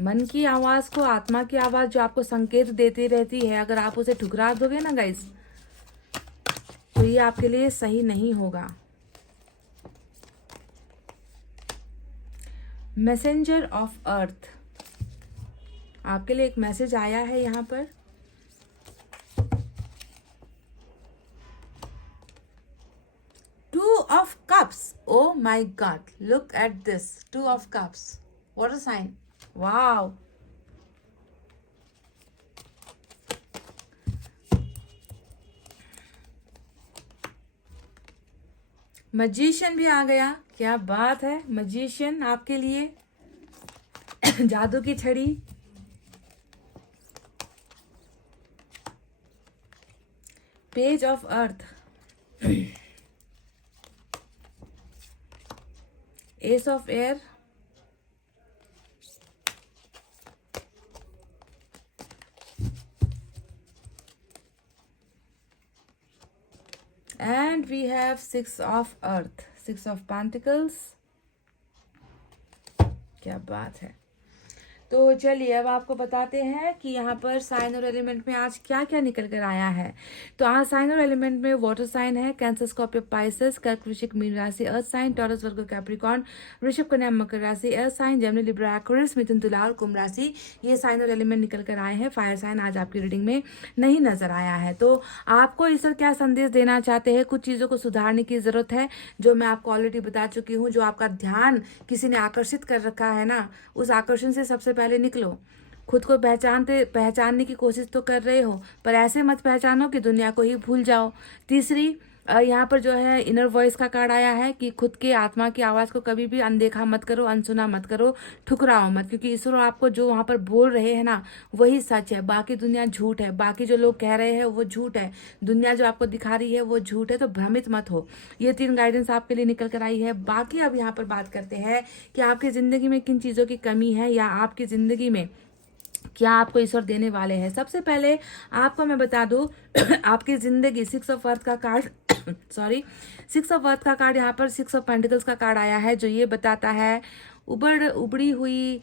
मन की आवाज को, आत्मा की आवाज जो आपको संकेत देती रहती है, अगर आप उसे ठुकरा दोगे ना गाइस, तो ये आपके लिए सही नहीं होगा। मैसेंजर ऑफ अर्थ, आपके लिए एक मैसेज आया है यहाँ पर। Two of cups, oh my god, look at this, two of cups, what a sign, wow. Magician भी आ गया, क्या बात है। मैजिशियन आपके लिए जादू की छड़ी, page of earth, S of air, and we have six of earth, six of pentacles, क्या बात है। तो चलिए अब आपको बताते हैं कि यहाँ पर साइन और एलिमेंट में आज क्या क्या निकल कर आया है। तो आज साइन और एलिमेंट में वाटर साइन है, कैंसर, स्कॉर्पियो, पाइसेस, कर्क, वृश्चिक, मीन राशि earth sign, Taurus, Virgo, Capricorn, वृषभ, कन्या, मकर राशि earth sign, Gemini, Libra, Aquarius, मिथुन, तुला और कुंभ राशि, ये साइन और एलिमेंट निकल कर आए हैं। फायर साइन आज आपकी रीडिंग में नहीं नजर आया है। तो आपको ईश्वर क्या संदेश देना चाहते हैं? कुछ चीजों को सुधारने की जरूरत है, जो मैं आपको ऑलरेडी बता चुकी हूँ। जो आपका ध्यान किसी ने आकर्षित कर रखा है ना, उस आकर्षण से सबसे पहले निकलो। खुद को पहचानने की कोशिश तो कर रहे हो, पर ऐसे मत पहचानो कि दुनिया को ही भूल जाओ। तीसरी, यहाँ पर जो है इनर वॉइस का कार्ड आया है कि खुद के आत्मा की आवाज को कभी भी अनदेखा मत करो, अनसुना मत करो, ठुकराओ मत, क्योंकि ईश्वर आपको जो वहां पर बोल रहे हैं ना, वही सच है, बाकी दुनिया झूठ है। बाकी जो लोग कह रहे हैं वो झूठ है, दुनिया जो आपको दिखा रही है वो झूठ है। तो भ्रमित मत हो। ये 3 गाइडेंस आपके लिए निकल कर आई है। बाकी अब यहाँ पर बात करते हैं कि आपकी जिंदगी में किन चीजों की कमी है या आपकी जिंदगी में क्या आपको ईश्वर देने वाले हैं। सबसे पहले आपको मैं बता दूं आपकी जिंदगी 6 ऑफ अर्थ का कार्ड सॉरी 6 ऑफ अर्थ का कार्ड, यहाँ पर 6 ऑफ पेंटिकल्स का कार्ड आया है, जो ये बताता है उबड़ी हुई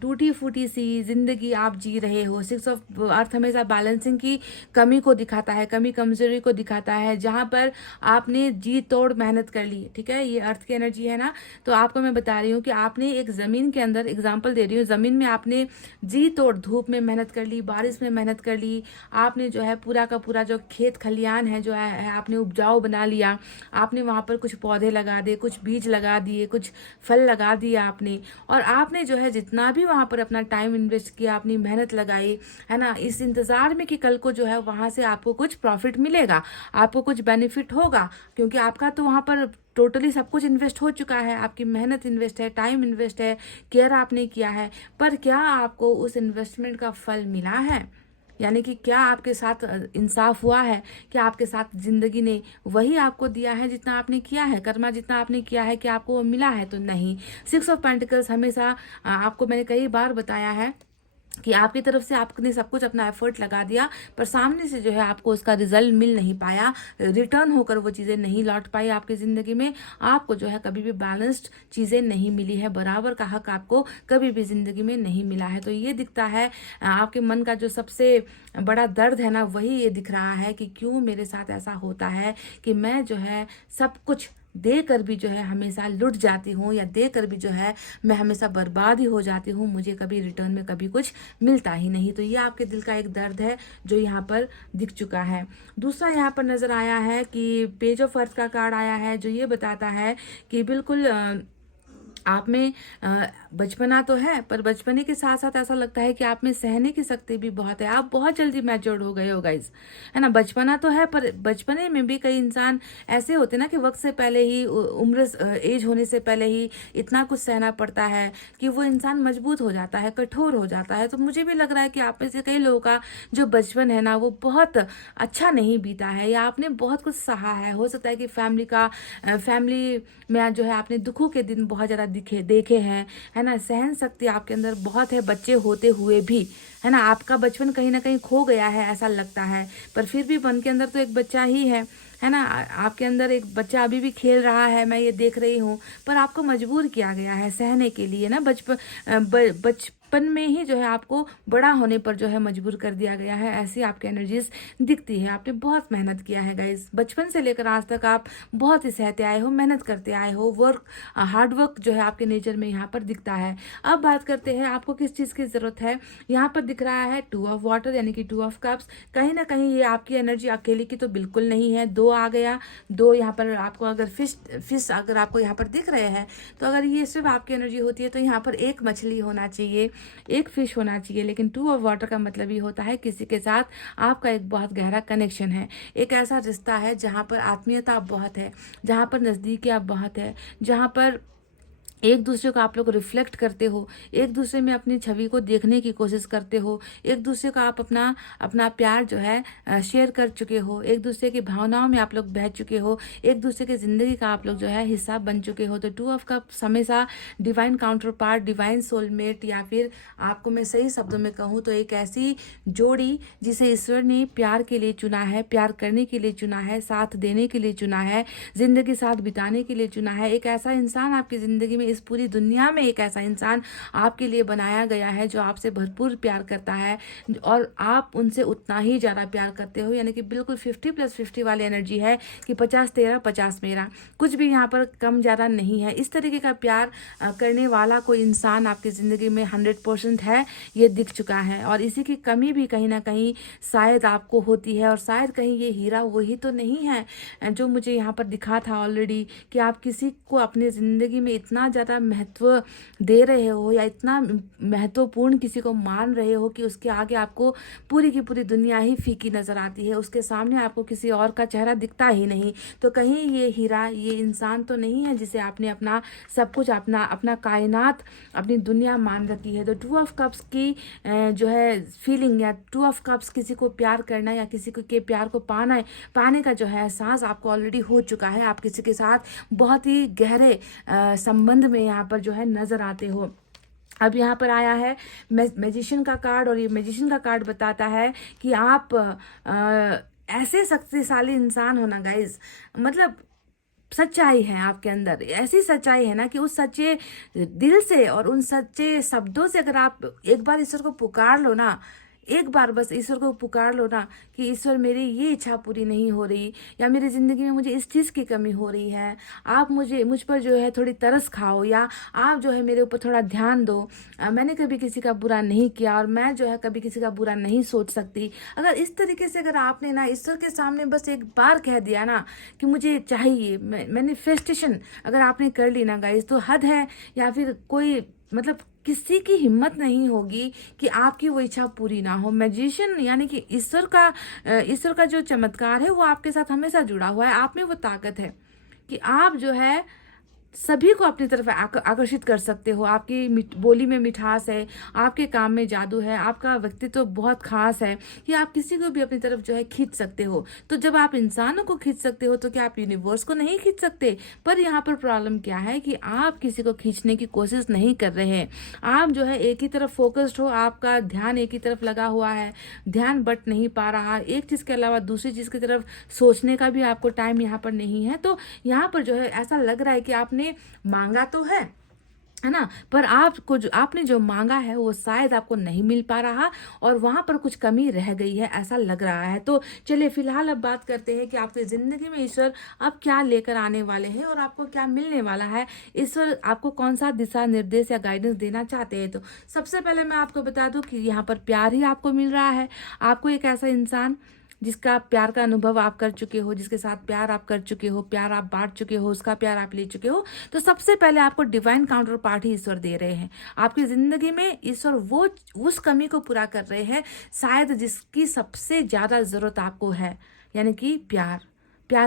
टूटी फूटी सी जिंदगी आप जी रहे हो। 6 ऑफ अर्थ हमेशा बैलेंसिंग की कमी को दिखाता है, कमी कमजोरी को दिखाता है, जहां पर आपने जी तोड़ मेहनत कर ली। ठीक है, ये अर्थ की एनर्जी है ना। तो आपको मैं बता रही हूँ कि आपने एक जमीन के अंदर, एग्जाम्पल दे रही हूँ, जमीन में आपने जी तोड़ धूप में मेहनत कर ली, बारिश में मेहनत कर ली, आपने जो है पूरा का पूरा जो खेत खलियान है जो है आपने उपजाऊ बना लिया। आपने वहां पर कुछ पौधे लगा दिए, कुछ बीज लगा दिए, कुछ फल लगा दिया आपने, और आपने जो है जितना भी वहां पर अपना टाइम इन्वेस्ट किया, अपनी मेहनत लगाई है ना, इस इंतजार में कि कल को जो है वहां से आपको कुछ प्रॉफिट मिलेगा, आपको कुछ बेनिफिट होगा, क्योंकि आपका तो वहां पर टोटली सब कुछ इन्वेस्ट हो चुका है। आपकी मेहनत इन्वेस्ट है, टाइम इन्वेस्ट है, केयर आपने किया है, पर क्या आपको उस इन्वेस्टमेंट का फल मिला है? यानी कि क्या आपके साथ इंसाफ हुआ है? क्या आपके साथ जिंदगी ने वही आपको दिया है जितना आपने किया है, कर्मा जितना आपने किया है, कि आपको वो मिला है? तो नहीं। 6 ऑफ पेंटिकल्स हमेशा आपको मैंने कई बार बताया है कि आपकी तरफ से आपने सब कुछ अपना एफर्ट लगा दिया, पर सामने से जो है आपको उसका रिजल्ट मिल नहीं पाया, रिटर्न होकर वो चीज़ें नहीं लौट पाई आपकी ज़िंदगी में। आपको जो है कभी भी बैलेंस्ड चीज़ें नहीं मिली है, बराबर का हक आपको कभी भी ज़िंदगी में नहीं मिला है। तो ये दिखता है आपके मन का जो सबसे बड़ा दर्द है ना, वही ये दिख रहा है कि क्यों मेरे साथ ऐसा होता है कि मैं जो है सब कुछ देकर भी जो है हमेशा लुट जाती हूँ, या देकर भी जो है मैं हमेशा बर्बाद ही हो जाती हूँ, मुझे कभी रिटर्न में कभी कुछ मिलता ही नहीं। तो ये आपके दिल का एक दर्द है जो यहाँ पर दिख चुका है। दूसरा यहाँ पर नज़र आया है कि पेज ऑफ अर्थ का कार्ड आया है, जो ये बताता है कि बिल्कुल आप में बचपना तो है, पर बचपने के साथ साथ ऐसा लगता है कि आप में सहने की शक्ति भी बहुत है। आप बहुत जल्दी मैच्योर्ड हो गए हो गाइज, है ना। बचपना तो है, पर बचपने में भी कई इंसान ऐसे होते ना कि वक्त से पहले ही, उम्र एज होने से पहले ही इतना कुछ सहना पड़ता है कि वो इंसान मजबूत हो जाता है, कठोर हो जाता है। तो मुझे भी लग रहा है कि आप में से कई लोगों का जो बचपन है ना, वो बहुत अच्छा नहीं बीता है, या आपने बहुत कुछ सहा है। हो सकता है कि फैमिली में जो है आपने दुखों के दिन बहुत ज़्यादा देखे हैं, है ना। सहन शक्ति आपके अंदर बहुत है, बच्चे होते हुए भी, है ना। आपका बचपन कहीं ना कहीं खो गया है ऐसा लगता है, पर फिर भी मन के अंदर तो एक बच्चा ही है ना। आपके अंदर एक बच्चा अभी भी खेल रहा है, मैं ये देख रही हूँ, पर आपको मजबूर किया गया है सहने के लिए ना। बचपन में ही जो है आपको बड़ा होने पर जो है मजबूर कर दिया गया है, ऐसी आपकी एनर्जीज दिखती है। आपने बहुत मेहनत किया है गाइस, बचपन से लेकर आज तक आप बहुत ही सहते आए हो, मेहनत करते आए हो, हार्ड वर्क जो है आपके नेचर में यहाँ पर दिखता है। अब बात करते हैं आपको किस चीज़ की ज़रूरत है। यहाँ पर दिख रहा है 2 ऑफ वाटर, यानी कि 2 ऑफ कप्स। कहीं ना कहीं ये आपकी एनर्जी अकेले की तो बिल्कुल नहीं है। 2 आ गया, 2 यहाँ पर आपको अगर फिश अगर आपको यहाँ पर दिख रहे हैं, तो अगर ये सिर्फ आपकी एनर्जी होती है तो यहाँ पर एक मछली होना चाहिए, एक फिश होना चाहिए। लेकिन 2 ऑफ वाटर का मतलब ये होता है किसी के साथ आपका एक बहुत गहरा कनेक्शन है, एक ऐसा रिश्ता है जहाँ पर आत्मीयता बहुत है, जहाँ पर नज़दीकियाँ बहुत है, जहाँ पर एक दूसरे को आप लोग रिफ्लेक्ट करते हो, एक दूसरे में अपनी छवि को देखने की कोशिश करते हो, एक दूसरे को आप अपना प्यार जो है शेयर कर चुके हो, एक दूसरे की भावनाओं में आप लोग बह चुके हो, एक दूसरे की ज़िंदगी का आप लोग जो है हिस्सा बन चुके हो। तो 2 ऑफ कप्स हमेशा divine counter part, divine soulmate, या फिर आपको मैं सही शब्दों में कहूँ तो एक ऐसी जोड़ी जिसे ईश्वर ने प्यार के लिए चुना है, प्यार करने के लिए चुना है, साथ देने के लिए चुना है, ज़िंदगी साथ बिताने के लिए चुना है। एक ऐसा इंसान आपकी ज़िंदगी में, इस पूरी दुनिया में एक ऐसा इंसान आपके लिए बनाया गया है जो आपसे भरपूर प्यार करता है, और आप उनसे उतना ही ज़्यादा प्यार करते हो। यानी कि बिल्कुल 50+50 वाली एनर्जी है कि 50 तेरा 50 मेरा, कुछ भी यहाँ पर कम ज़्यादा नहीं है। इस तरीके का प्यार करने वाला कोई इंसान आपकी ज़िंदगी में 100% है, ये दिख चुका है। और इसी की कमी भी कहीं ना कहीं शायद आपको होती है, और शायद कहीं ये हीरा वही तो नहीं है जो मुझे यहाँ पर दिखा था ऑलरेडी, कि आप किसी को अपनी ज़िंदगी में इतना ज़्यादा महत्व दे रहे हो, या इतना महत्वपूर्ण किसी को मान रहे हो कि उसके आगे आपको पूरी की पूरी दुनिया ही फीकी नज़र आती है, उसके सामने आपको किसी और का चेहरा दिखता ही नहीं। तो कहीं ये हीरा, ये इंसान तो नहीं है जिसे आपने अपना सब कुछ, अपना कायनात, अपनी दुनिया मान रखी है। तो 2 ऑफ कप्स की जो है फीलिंग, या 2 ऑफ कप्स किसी को प्यार करना, या किसी के प्यार को पाने का जो है एहसास आपको ऑलरेडी हो चुका है। आप किसी के साथ बहुत ही गहरे संबंध में यहाँ पर जो है नजर आते हो। अब यहाँ पर आया है मैजिशियन का कार्ड, और ये मैजिशियन का कार्ड बताता है कि आप ऐसे शक्तिशाली इंसान हो ना गाइज, मतलब सच्चाई है आपके अंदर, ऐसी सच्चाई है ना कि उस सच्चे दिल से और उन सच्चे शब्दों से अगर आप एक बार ईश्वर को पुकार लो ना, एक बार बस ईश्वर को पुकार लो ना कि ईश्वर मेरी ये इच्छा पूरी नहीं हो रही, या मेरी ज़िंदगी में मुझे इस चीज़ की कमी हो रही है, आप मुझ पर जो है थोड़ी तरस खाओ, या आप जो है मेरे ऊपर थोड़ा ध्यान दो। मैंने कभी किसी का बुरा नहीं किया, और मैं जो है कभी किसी का बुरा नहीं सोच सकती। अगर इस तरीके से अगर आपने ना ईश्वर के सामने बस एक बार कह दिया ना कि मुझे चाहिए, मैनिफेस्टेशन अगर आपने कर ली ना गाइस, तो हद है, या फिर कोई मतलब किसी की हिम्मत नहीं होगी कि आपकी वो इच्छा पूरी ना हो। मैजिशियन यानी कि ईश्वर का जो चमत्कार है वो आपके साथ हमेशा जुड़ा हुआ है। आप में वो ताकत है कि आप जो है सभी को अपनी तरफ आकर्षित कर सकते हो। आपकी बोली में मिठास है, आपके काम में जादू है, आपका व्यक्तित्व बहुत खास है कि आप किसी को भी अपनी तरफ जो है खींच सकते हो। तो जब आप इंसानों को खींच सकते हो तो क्या आप यूनिवर्स को नहीं खींच सकते? पर यहाँ पर प्रॉब्लम क्या है कि आप किसी को खींचने की कोशिश नहीं कर रहे हैं। आप जो है एक ही तरफ फोकस्ड हो, आपका ध्यान एक ही तरफ लगा हुआ है, ध्यान बट नहीं पा रहा, एक चीज़ के अलावा दूसरी चीज़ की तरफ सोचने का भी आपको टाइम यहाँ पर नहीं है। तो यहाँ पर जो है ऐसा लग रहा है कि आपने मांगा तो है ना, पर आपने जो मांगा है वो शायद आपको नहीं मिल पा रहा और वहां पर कुछ कमी रह गई है, ऐसा लग रहा है। तो चलिए फिलहाल अब बात करते हैं कि आपकी जिंदगी में ईश्वर अब क्या लेकर आने वाले हैं और आपको क्या मिलने वाला है। ईश्वर आपको कौन सा दिशा निर्देश या गाइडेंस देना चाहते हैं। तो सबसे पहले मैं आपको बता दूं कि यहाँ पर प्यार ही आपको मिल रहा है। आपको एक ऐसा इंसान जिसका प्यार का अनुभव आप कर चुके हो, जिसके साथ प्यार आप कर चुके हो, प्यार आप बांट चुके हो, उसका प्यार आप ले चुके हो, तो सबसे पहले आपको डिवाइन काउंटर पार्ट ही ईश्वर दे रहे हैं। आपकी जिंदगी में ईश्वर वो उस कमी को पूरा कर रहे हैं शायद जिसकी सबसे ज्यादा जरूरत आपको है, यानी कि प्यार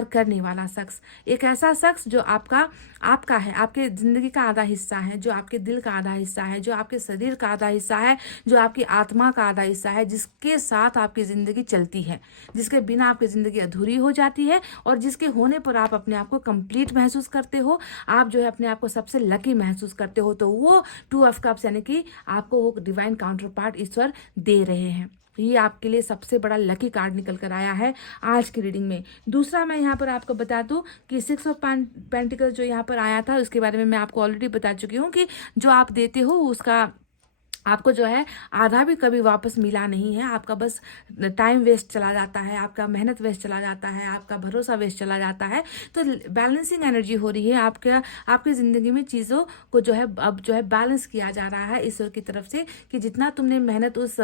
करने वाला शख्स, एक ऐसा शख्स जो आपका है, आपके जिंदगी का आधा हिस्सा है, जो आपके दिल का आधा हिस्सा है, जो आपके शरीर का आधा हिस्सा है, जो आपकी आत्मा का आधा हिस्सा है, जिसके साथ आपकी जिंदगी चलती है, जिसके बिना आपकी जिंदगी अधूरी हो जाती है और जिसके होने पर आप अपने आप को कंप्लीट महसूस करते हो, आप जो है अपने आप को सबसे लकी महसूस करते हो। तो वो 2 ऑफ कप्स यानी कि आपको वो डिवाइन काउंटर पार्ट ईश्वर दे रहे हैं। ये आपके लिए सबसे बड़ा लकी कार्ड निकल कर आया है आज की रीडिंग में। दूसरा मैं यहाँ पर आपको बता दूं कि 6 ऑफ पेंटिकल्स जो यहाँ पर आया था उसके बारे में मैं आपको ऑलरेडी बता चुकी हूँ कि जो आप देते हो उसका आपको जो है आधा भी कभी वापस मिला नहीं है। आपका बस टाइम वेस्ट चला जाता है, आपका मेहनत वेस्ट चला जाता है, आपका भरोसा वेस्ट चला जाता है। तो बैलेंसिंग एनर्जी हो रही है आपकी जिंदगी में, चीज़ों को जो है अब जो है बैलेंस किया जा रहा है ईश्वर की तरफ से कि जितना तुमने मेहनत उस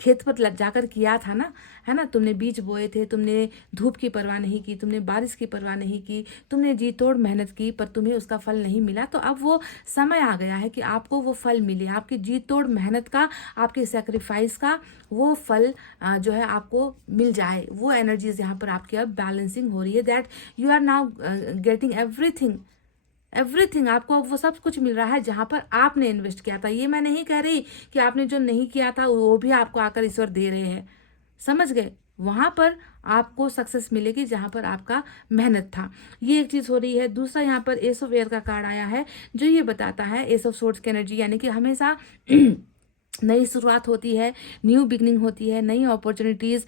खेत पर जाकर किया था ना, है ना, तुमने बीज बोए थे, तुमने धूप की परवाह नहीं की, तुमने बारिश की परवाह नहीं की, तुमने जी तोड़ मेहनत की, पर तुम्हें उसका फल नहीं मिला। तो अब वो समय आ गया है कि आपको वो फल मिले, आपकी जी तोड़ मेहनत का, आपके सेक्रीफाइस का वो फल जो है आपको मिल जाए। वो एनर्जीज यहाँ पर आपकी अब बैलेंसिंग हो रही है, that you are now getting everything आपको अब वो सब कुछ मिल रहा है जहां पर आपने इन्वेस्ट किया था। ये मैं नहीं कह रही कि आपने जो नहीं किया था वो भी आपको आकर ईश्वर दे रहे हैं, समझ गए? वहां पर आपको सक्सेस मिलेगी जहां पर आपका मेहनत था। ये एक चीज हो रही है। दूसरा यहाँ पर एस ऑफ एयर का कार्ड आया है जो ये बताता है, एस ऑफ सोर्ड्स की एनर्जी, यानी कि हमेशा नई शुरुआत होती है, न्यू बिगनिंग होती है, नई अपॉर्चुनिटीज़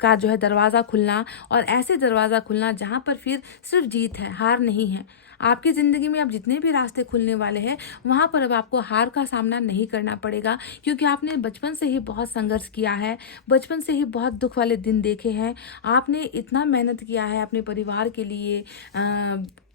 का जो है दरवाज़ा खुलना, और ऐसे दरवाज़ा खुलना जहाँ पर फिर सिर्फ जीत है, हार नहीं है। आपकी ज़िंदगी में अब जितने भी रास्ते खुलने वाले हैं वहाँ पर अब आपको हार का सामना नहीं करना पड़ेगा, क्योंकि आपने बचपन से ही बहुत संघर्ष किया है, बचपन से ही बहुत दुख वाले दिन देखे हैं, आपने इतना मेहनत किया है अपने परिवार के लिए।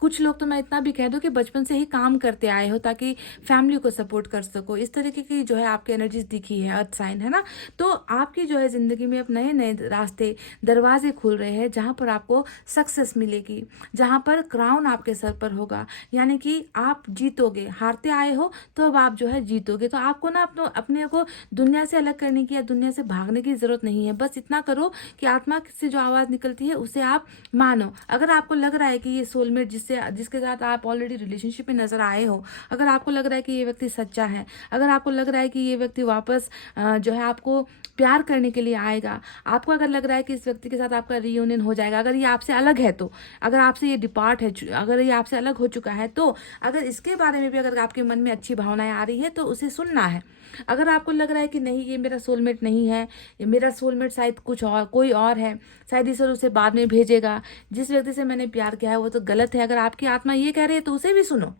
कुछ लोग तो मैं इतना भी कह दूं कि बचपन से ही काम करते आए हो ताकि फैमिली को सपोर्ट कर सको। इस तरीके की जो है आपकी एनर्जीज दिखी है, अर्थ साइन है ना। तो आपकी जो है जिंदगी में अब नए नए रास्ते, दरवाजे खुल रहे हैं जहां पर आपको सक्सेस मिलेगी, जहां पर क्राउन आपके सर पर होगा, यानी कि आप जीतोगे। हारते आए हो तो अब आप जो है जीतोगे। तो आपको ना अपने को दुनिया से अलग करने की या दुनिया से भागने की जरूरत नहीं है। बस इतना करो कि आत्मा से जो आवाज निकलती है उसे आप मानो। अगर आपको लग रहा है कि ये सोलमेट जिसके साथ आप ऑलरेडी रिलेशनशिप में नजर आए हो, अगर आपको लग रहा है कि ये व्यक्ति सच्चा है, अगर आपको लग रहा है कि ये व्यक्ति वापस जो है आपको प्यार करने के लिए आएगा, आपको अगर लग रहा है कि इस व्यक्ति के साथ आपका रियूनियन हो जाएगा, अगर ये आपसे अलग है तो, अगर आपसे ये डिपार्ट है, अगर ये आपसे अलग हो चुका है तो, अगर इसके बारे में भी अगर आपके मन में अच्छी भावनाएं आ रही है तो उसे सुनना है। अगर आपको लग रहा है कि नहीं ये मेरा सोलमेट नहीं है, ये मेरा सोलमेट शायद कुछ और कोई और है, शायद ईश्वर उसे बाद में भेजेगा, जिस व्यक्ति से मैंने प्यार किया है वो तो गलत है, अगर आपकी आत्मा ये कह रही है तो उसे भी सुनो,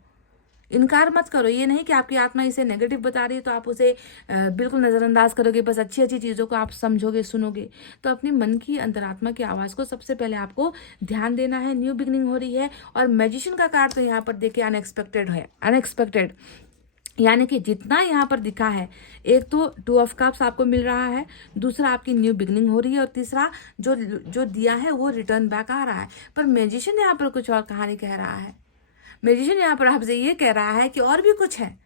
इनकार मत करो। ये नहीं कि आपकी आत्मा इसे नेगेटिव बता रही है तो आप उसे बिल्कुल नज़रअंदाज करोगे, बस अच्छी अच्छी चीज़ों को आप समझोगे, सुनोगे। तो अपनी मन की अंतरात्मा की आवाज़ को सबसे पहले आपको ध्यान देना है। न्यू बिगनिंग हो रही है और मैजिशियन का कार्ड तो यहाँ पर देखिए अनएक्सपेक्टेड है, अनएक्सपेक्टेड, यानी कि जितना यहाँ पर दिखा है, एक तो 2 ऑफ कप्स आपको मिल रहा है, दूसरा आपकी न्यू बिगनिंग हो रही है, और तीसरा जो दिया है वो रिटर्न बैक आ रहा है। पर मैजिशियन यहाँ पर कुछ और कहानी कह रहा है। मैजिशियन यहाँ पर आपसे ये कह रहा है कि और भी कुछ है,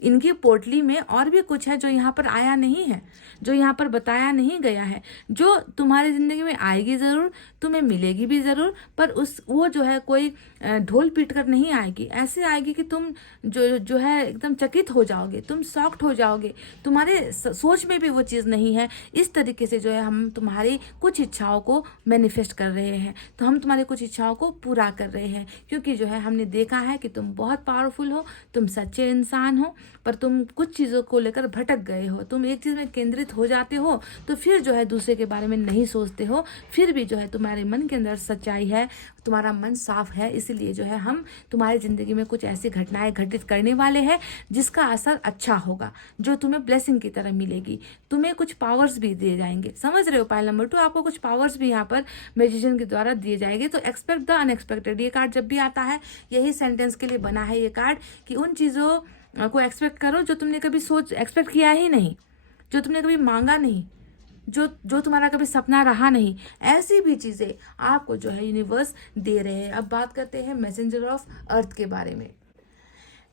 इनकी पोटली में और भी कुछ है जो यहाँ पर आया नहीं है, जो यहाँ पर बताया नहीं गया है, जो तुम्हारी जिंदगी में आएगी जरूर, तुम्हें मिलेगी भी जरूर, पर वो जो है कोई ढोल पीट कर नहीं आएगी। ऐसे आएगी कि तुम जो है एकदम चकित हो जाओगे, तुम शॉक्ड हो जाओगे, तुम्हारे सोच में भी वो चीज़ नहीं है। इस तरीके से जो है हम तुम्हारी कुछ इच्छाओं को मैनिफेस्ट कर रहे हैं, तो हम तुम्हारी कुछ इच्छाओं को पूरा कर रहे हैं, क्योंकि जो है हमने देखा है कि तुम बहुत पावरफुल हो, तुम सच्चे इंसान हो, पर तुम कुछ चीज़ों को लेकर भटक गए हो। तुम एक चीज़ में केंद्रित हो जाते हो तो फिर जो है दूसरे के बारे में नहीं सोचते हो। फिर भी जो है तुम्हारे मन के अंदर सच्चाई है, तुम्हारा मन साफ है, इसीलिए जो है हम तुम्हारी ज़िंदगी में कुछ ऐसी घटनाएं घटित करने वाले हैं जिसका असर अच्छा होगा, जो तुम्हें ब्लेसिंग की तरह मिलेगी। तुम्हें कुछ पावर्स भी दिए जाएंगे, समझ रहे हो। पाइल नंबर 2, आपको कुछ पावर्स भी यहाँ पर मैजिशियन के द्वारा दिए जाएंगे। तो एक्सपेक्ट द अनएक्सपेक्टेड, ये कार्ड जब भी आता है यही सेंटेंस के लिए बना है ये कार्ड, कि उन चीज़ों को एक्सपेक्ट करो जो तुमने कभी एक्सपेक्ट किया ही नहीं, जो तुमने कभी मांगा नहीं, जो तुम्हारा कभी सपना रहा नहीं। ऐसी भी चीज़ें आपको जो है यूनिवर्स दे रहे हैं। अब बात करते हैं मैसेंजर ऑफ अर्थ के बारे में।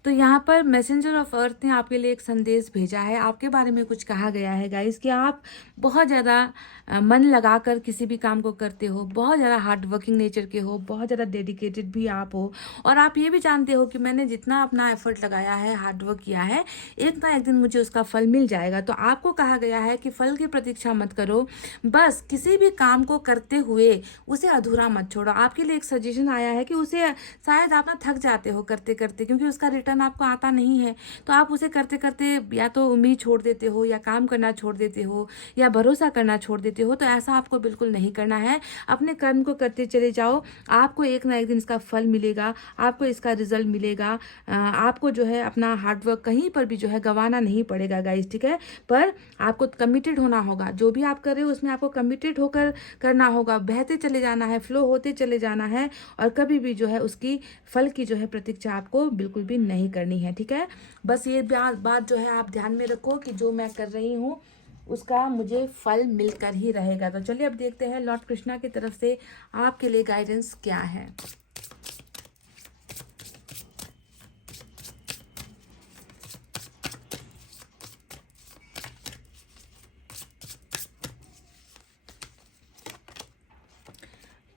तो यहाँ पर मैसेंजर ऑफ अर्थ ने आपके लिए एक संदेश भेजा है, आपके बारे में कुछ कहा गया है गाइस, कि आप बहुत ज़्यादा मन लगाकर किसी भी काम को करते हो, बहुत ज़्यादा हार्ड वर्किंग नेचर के हो, बहुत ज़्यादा डेडिकेटेड भी आप हो, और आप ये भी जानते हो कि मैंने जितना अपना एफर्ट लगाया है, हार्ड वर्क किया है, एक ना एक दिन मुझे उसका फल मिल जाएगा। तो आपको कहा गया है कि फल की प्रतीक्षा मत करो, बस किसी भी काम को करते हुए उसे अधूरा मत छोड़ो। आपके लिए एक सजेशन आया है कि उसे शायद आप ना थक जाते हो करते करते, क्योंकि उसका रिटर्न आपको आता नहीं है, तो आप उसे करते करते या तो उम्मीद छोड़ देते हो, या काम करना छोड़ देते हो, या भरोसा करना छोड़ देते हो। तो ऐसा आपको बिल्कुल नहीं करना है। अपने कर्म को करते चले जाओ, आपको एक ना एक दिन इसका फल मिलेगा, आपको इसका रिजल्ट मिलेगा। आपको जो है अपना हार्डवर्क कहीं पर भी जो है गंवाना नहीं पड़ेगा गाइस, ठीक है। पर आपको कमिटेड होना होगा, जो भी आप कर रहे हो उसमें आपको कमिटेड होकर करना होगा, बहते चले जाना है, फ्लो होते चले जाना है, और कभी भी जो है उसकी फल की जो है प्रतीक्षा आपको बिल्कुल भी नहीं करनी है, ठीक है। बस ये बात जो है आप ध्यान में रखो कि जो मैं कर रही हूँ उसका मुझे फल मिलकर ही रहेगा। तो चलिए अब देखते हैं लॉर्ड कृष्णा की तरफ से आपके लिए गाइडेंस क्या है।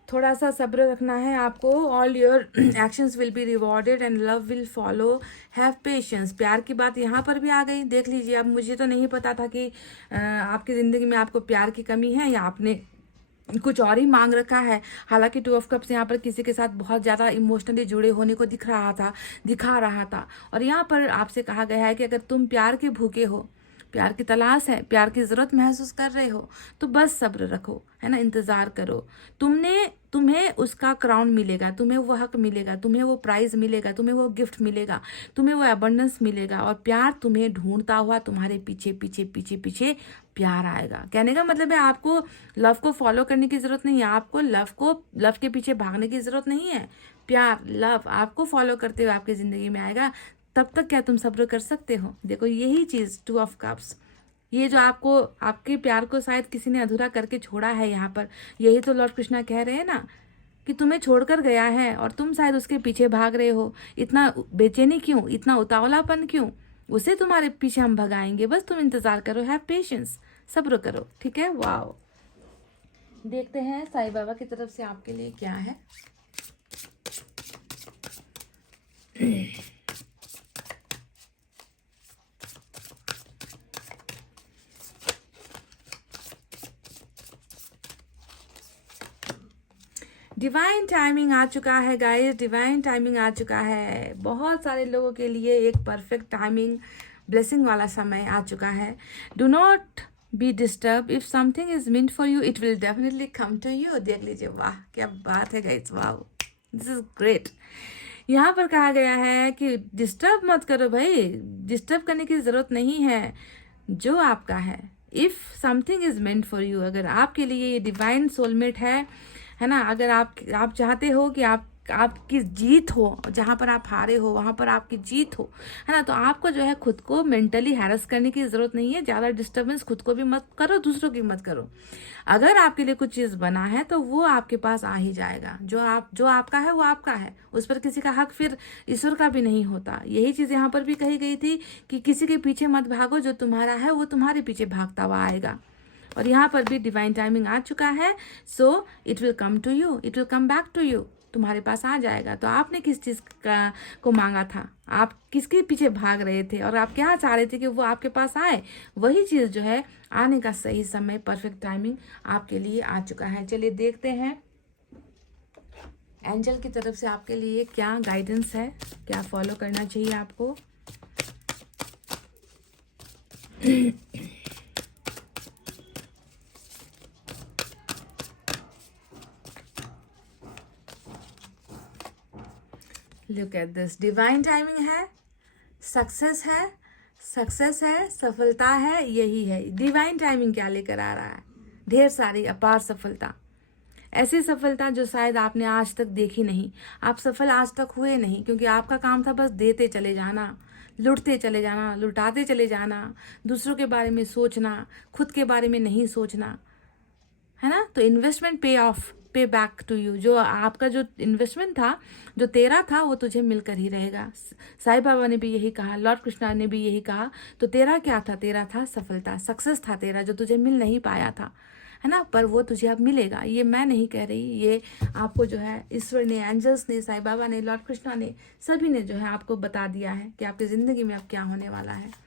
थोड़ा सा सब्र रखना है आपको। All your actions will be rewarded and love will follow, have patience. प्यार की बात यहाँ पर भी आ गई, देख लीजिए। अब मुझे तो नहीं पता था कि आपकी ज़िंदगी में आपको प्यार की कमी है या आपने कुछ और ही मांग रखा है। हालांकि 2 ऑफ कप्स यहाँ पर किसी के साथ बहुत ज़्यादा इमोशनली जुड़े होने को दिखा रहा था। और यहाँ पर आपसे कहा गया है कि अगर तुम प्यार के भूखे हो, प्यार की तलाश है, प्यार की ज़रूरत महसूस कर रहे हो, तो बस सब्र रखो, है ना, इंतज़ार करो। तुम्हें उसका क्राउन मिलेगा, तुम्हें वो हक मिलेगा, तुम्हें वो प्राइज़ मिलेगा, तुम्हें वो गिफ्ट मिलेगा, तुम्हें वो अबंडेंस मिलेगा, और प्यार तुम्हें ढूंढता हुआ तुम्हारे पीछे पीछे पीछे पीछे प्यार आएगा। कहने का मतलब है आपको लव को फॉलो करने की ज़रूरत नहीं है, आपको लव के पीछे भागने की ज़रूरत नहीं है। प्यार, लव आपको फॉलो करते हुए आपकी ज़िंदगी में आएगा। तब तक क्या तुम सब्र कर सकते हो? देखो यही चीज़ 2 ऑफ कप्स, ये जो आपके प्यार को शायद किसी ने अधूरा करके छोड़ा है यहाँ पर, यही तो लॉर्ड कृष्णा कह रहे हैं ना, कि तुम्हें छोड़कर गया है और तुम शायद उसके पीछे भाग रहे हो। इतना बेचैनी क्यों, इतना उतावलापन क्यों? उसे तुम्हारे पीछे हम भगाएंगे, बस तुम इंतजार करो, हैव पेशेंस, सब्र करो, ठीक है। वाओ, देखते हैं साईं बाबा की तरफ से आपके लिए क्या है। डिवाइन टाइमिंग आ चुका है गाइस, डिवाइन टाइमिंग आ चुका है। बहुत सारे लोगों के लिए एक परफेक्ट टाइमिंग, ब्लेसिंग वाला समय आ चुका है। Do not be disturb, if something is meant for you it will definitely come to you. देख लीजिए, वाह क्या बात है गाइस, वाह, दिस इज ग्रेट। यहाँ पर कहा गया है कि डिस्टर्ब मत करो भाई, डिस्टर्ब करने की जरूरत नहीं है, जो आपका है। If something is meant for you, अगर आपके लिए ये डिवाइन सोलमेट है ना, अगर आप चाहते हो कि आपकी जीत हो, जहाँ पर आप हारे हो वहाँ पर आपकी जीत हो, है ना। तो आपको जो है खुद को मेंटली हैरेस करने की ज़रूरत नहीं है। ज़्यादा डिस्टर्बेंस खुद को भी मत करो, दूसरों की मत करो। अगर आपके लिए कुछ चीज़ बना है तो वो आपके पास आ ही जाएगा। जो आपका है वो आपका है, उस पर किसी का हक फिर ईश्वर का भी नहीं होता। यही चीज़ यहाँ पर भी कही गई थी कि किसी के पीछे मत भागो, जो तुम्हारा है वो तुम्हारे पीछे भागता हुआ आएगा। और यहाँ पर भी डिवाइन टाइमिंग आ चुका है। So it will come to you, it will come back to you, तुम्हारे पास आ जाएगा। तो आपने किस चीज़ का को मांगा था, आप किसके पीछे भाग रहे थे और आप क्या चाह रहे थे कि वो आपके पास आए, वही चीज़ जो है आने का सही समय, परफेक्ट टाइमिंग आपके लिए आ चुका है। चलिए देखते हैं एंजल की तरफ से आपके लिए क्या गाइडेंस है, क्या फॉलो करना चाहिए आपको। Look at this, divine timing है, सक्सेस है, सक्सेस है, सफलता है, यही है। डिवाइन टाइमिंग क्या लेकर आ रहा है, ढेर सारी अपार सफलता, ऐसी सफलता जो शायद आपने आज तक देखी नहीं। आप सफल आज तक हुए नहीं क्योंकि आपका काम था बस देते चले जाना, लुटते चले जाना, लुटाते चले जाना, दूसरों के बारे में सोचना, खुद के बारे में नहीं सोचना, है ना। तो इन्वेस्टमेंट पे ऑफ, पे बैक टू यू। जो आपका जो इन्वेस्टमेंट था, जो तेरा था, वो तुझे मिलकर ही रहेगा। साईं बाबा ने भी यही कहा, लॉर्ड कृष्णा ने भी यही कहा। तो तेरा क्या था, तेरा था सफलता, सक्सेस था तेरा, जो तुझे मिल नहीं पाया था, है ना। पर वो तुझे अब मिलेगा। ये मैं नहीं कह रही, ये आपको जो है ईश्वर ने, एंजल्स ने, साईं बाबा ने, लॉर्ड कृष्णा ने, सभी ने जो है आपको बता दिया है कि आपकी ज़िंदगी में अब क्या होने वाला है।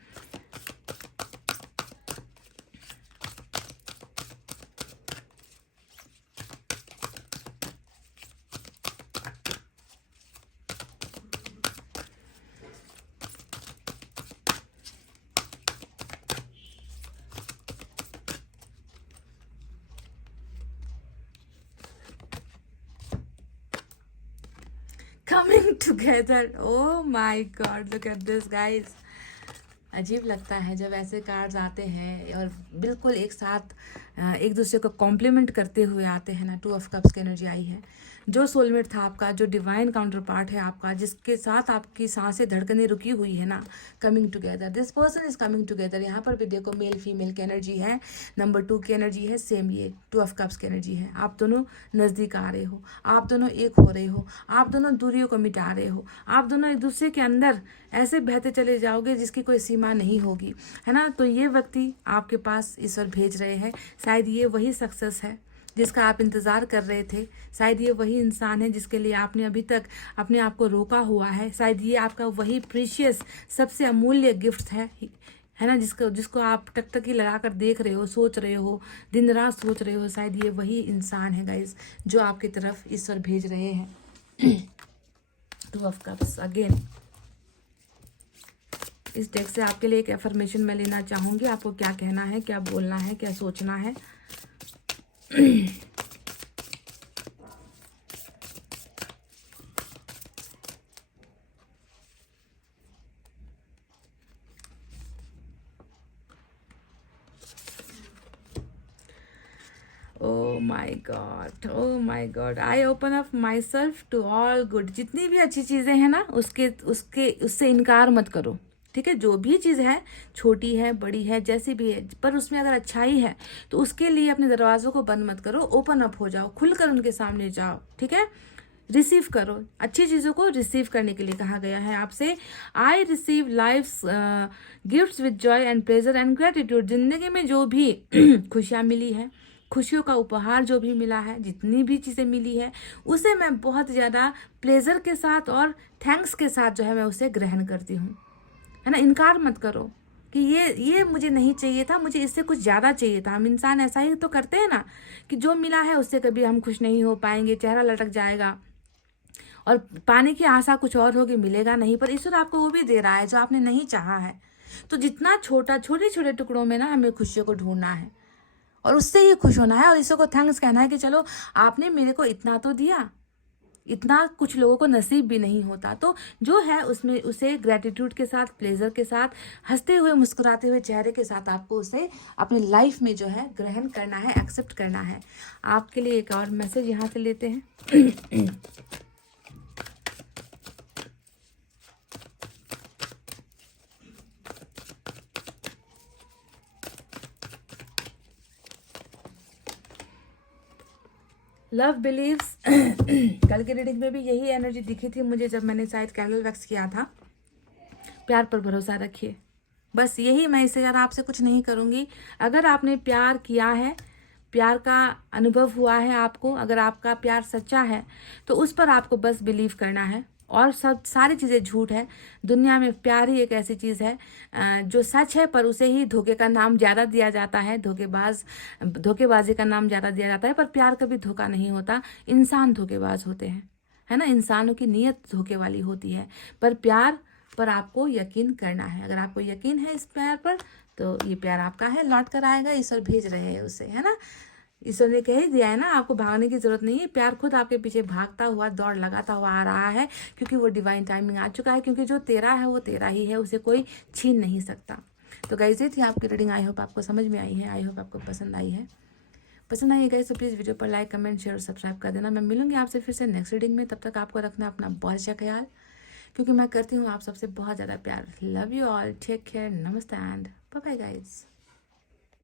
Coming together, oh my God, look at this guys। अजीब लगता है जब ऐसे कार्ड्स आते हैं और बिल्कुल एक साथ एक दूसरे को कॉम्प्लीमेंट करते हुए आते हैं ना। 2 ऑफ कप्स की एनर्जी आई है। जो सोलमेट था आपका, जो डिवाइन काउंटर पार्ट है आपका, जिसके साथ आपकी सांसें धड़कने रुकी हुई है ना, coming together, this person is coming together. यहाँ पर भी देखो मेल फीमेल की एनर्जी है, नंबर 2 की एनर्जी है, सेम ये 2 ऑफ कप्स की एनर्जी है। आप दोनों नज़दीक आ रहे हो, आप दोनों एक हो रहे हो, आप दोनों दूरियों को मिटा रहे हो, आप दोनों एक दूसरे के अंदर ऐसे बहते चले जाओगे जिसकी कोई सीमा नहीं होगी, है ना। तो ये व्यक्ति आपके पास ईश्वर भेज रहे हैं। शायद ये वही सक्सेस है जिसका आप इंतज़ार कर रहे थे। शायद ये वही इंसान है जिसके लिए आपने अभी तक अपने आप को रोका हुआ है। शायद ये आपका वही प्रीशियस, सबसे अमूल्य गिफ्ट है ना, जिसको आप टकटकी लगा कर देख रहे हो, सोच रहे हो, दिन रात सोच रहे हो। शायद ये वही इंसान है गाइस जो आपकी तरफ ईश्वर भेज रहे हैं। 2 ऑफ कप्स अगेन। इस डेक से आपके लिए एक एफर्मेशन मैं लेना चाहूँगी। आपको क्या कहना है, क्या बोलना है, क्या सोचना है। Oh my God, oh my God, I open up myself to all good. जितनी भी अच्छी चीज़ें हैं ना, उससे इनकार मत करो, ठीक है। जो भी चीज़ है, छोटी है, बड़ी है, जैसी भी है, पर उसमें अगर अच्छाई है तो उसके लिए अपने दरवाज़ों को बंद मत करो, ओपन अप हो जाओ, खुलकर उनके सामने जाओ, ठीक है। रिसीव करो, अच्छी चीज़ों को रिसीव करने के लिए कहा गया है आपसे। I receive life's gifts with joy and pleasure and gratitude. जिंदगी में जो भी खुशियाँ मिली है, खुशियों का उपहार जो भी मिला है, जितनी भी चीज़ें मिली है, उसे मैं बहुत ज़्यादा प्लेजर के साथ और थैंक्स के साथ जो है मैं उसे ग्रहण करती हूँ, है ना। इनकार मत करो कि ये मुझे नहीं चाहिए था, मुझे इससे कुछ ज़्यादा चाहिए था। हम इंसान ऐसा ही तो करते हैं ना कि जो मिला है उससे कभी हम खुश नहीं हो पाएंगे, चेहरा लटक जाएगा और पाने की आशा कुछ और होगी, मिलेगा नहीं। पर ईश्वर आपको वो भी दे रहा है जो आपने नहीं चाहा है। तो जितना छोटे छोटे टुकड़ों में ना हमें खुशियों को ढूंढना है और उससे ही खुश होना है और ईश्वर को थैंक्स कहना है कि चलो आपने मेरे को इतना तो दिया। इतना कुछ लोगों को नसीब भी नहीं होता। तो जो है उसमें उसे ग्रेटिट्यूड के साथ, प्लेजर के साथ, हंसते हुए, मुस्कुराते हुए चेहरे के साथ आपको उसे अपने लाइफ में जो है ग्रहण करना है, एक्सेप्ट करना है। आपके लिए एक और मैसेज यहाँ से लेते हैं। लव बिलीव्स कल की रीडिंग में भी यही एनर्जी दिखी थी मुझे जब मैंने शायद कैंडल वैक्स किया था। प्यार पर भरोसा रखिए, बस यही मैं इससे ज़्यादा आपसे कुछ नहीं करूँगी। अगर आपने प्यार किया है, प्यार का अनुभव हुआ है आपको, अगर आपका प्यार सच्चा है तो उस पर आपको बस बिलीव करना है और सब सारी चीज़ें झूठ है। दुनिया में प्यार ही एक ऐसी चीज़ है जो सच है, पर उसे ही धोखे का नाम ज़्यादा दिया जाता है, धोखेबाजी का नाम ज़्यादा दिया जाता है। पर प्यार कभी धोखा नहीं होता, इंसान धोखेबाज होते हैं, है ना। इंसानों की नीयत धोखे वाली होती है, पर प्यार पर आपको यकीन करना है। अगर आपको यकीन है इस प्यार पर तो ये प्यार आपका है, लौट कर आएगा, ईश्वर भेज रहे हैं उसे, है ना। ईश्वर ने कह ही दिया है ना, आपको भागने की जरूरत नहीं है, प्यार खुद आपके पीछे भागता हुआ दौड़ लगाता हुआ आ रहा है, क्योंकि वो डिवाइन टाइमिंग आ चुका है, क्योंकि जो तेरा है वो तेरा ही है, उसे कोई छीन नहीं सकता। तो गाइस ये थी आपकी रीडिंग, आई होप आपको समझ में आई है, आई होप आपको पसंद आई है। पसंद आई गाइस तो प्लीज़ वीडियो पर लाइक, कमेंट, शेयर और सब्सक्राइब कर देना। मैं मिलूंगी आपसे फिर से नेक्स्ट रीडिंग में, तब तक आपको रखना अपना बहुत अच्छा ख्याल, क्योंकि मैं करती हूँ आप सबसे बहुत ज़्यादा प्यार। Love you all, take care, नमस्ते एंड बाय बाय गाइस।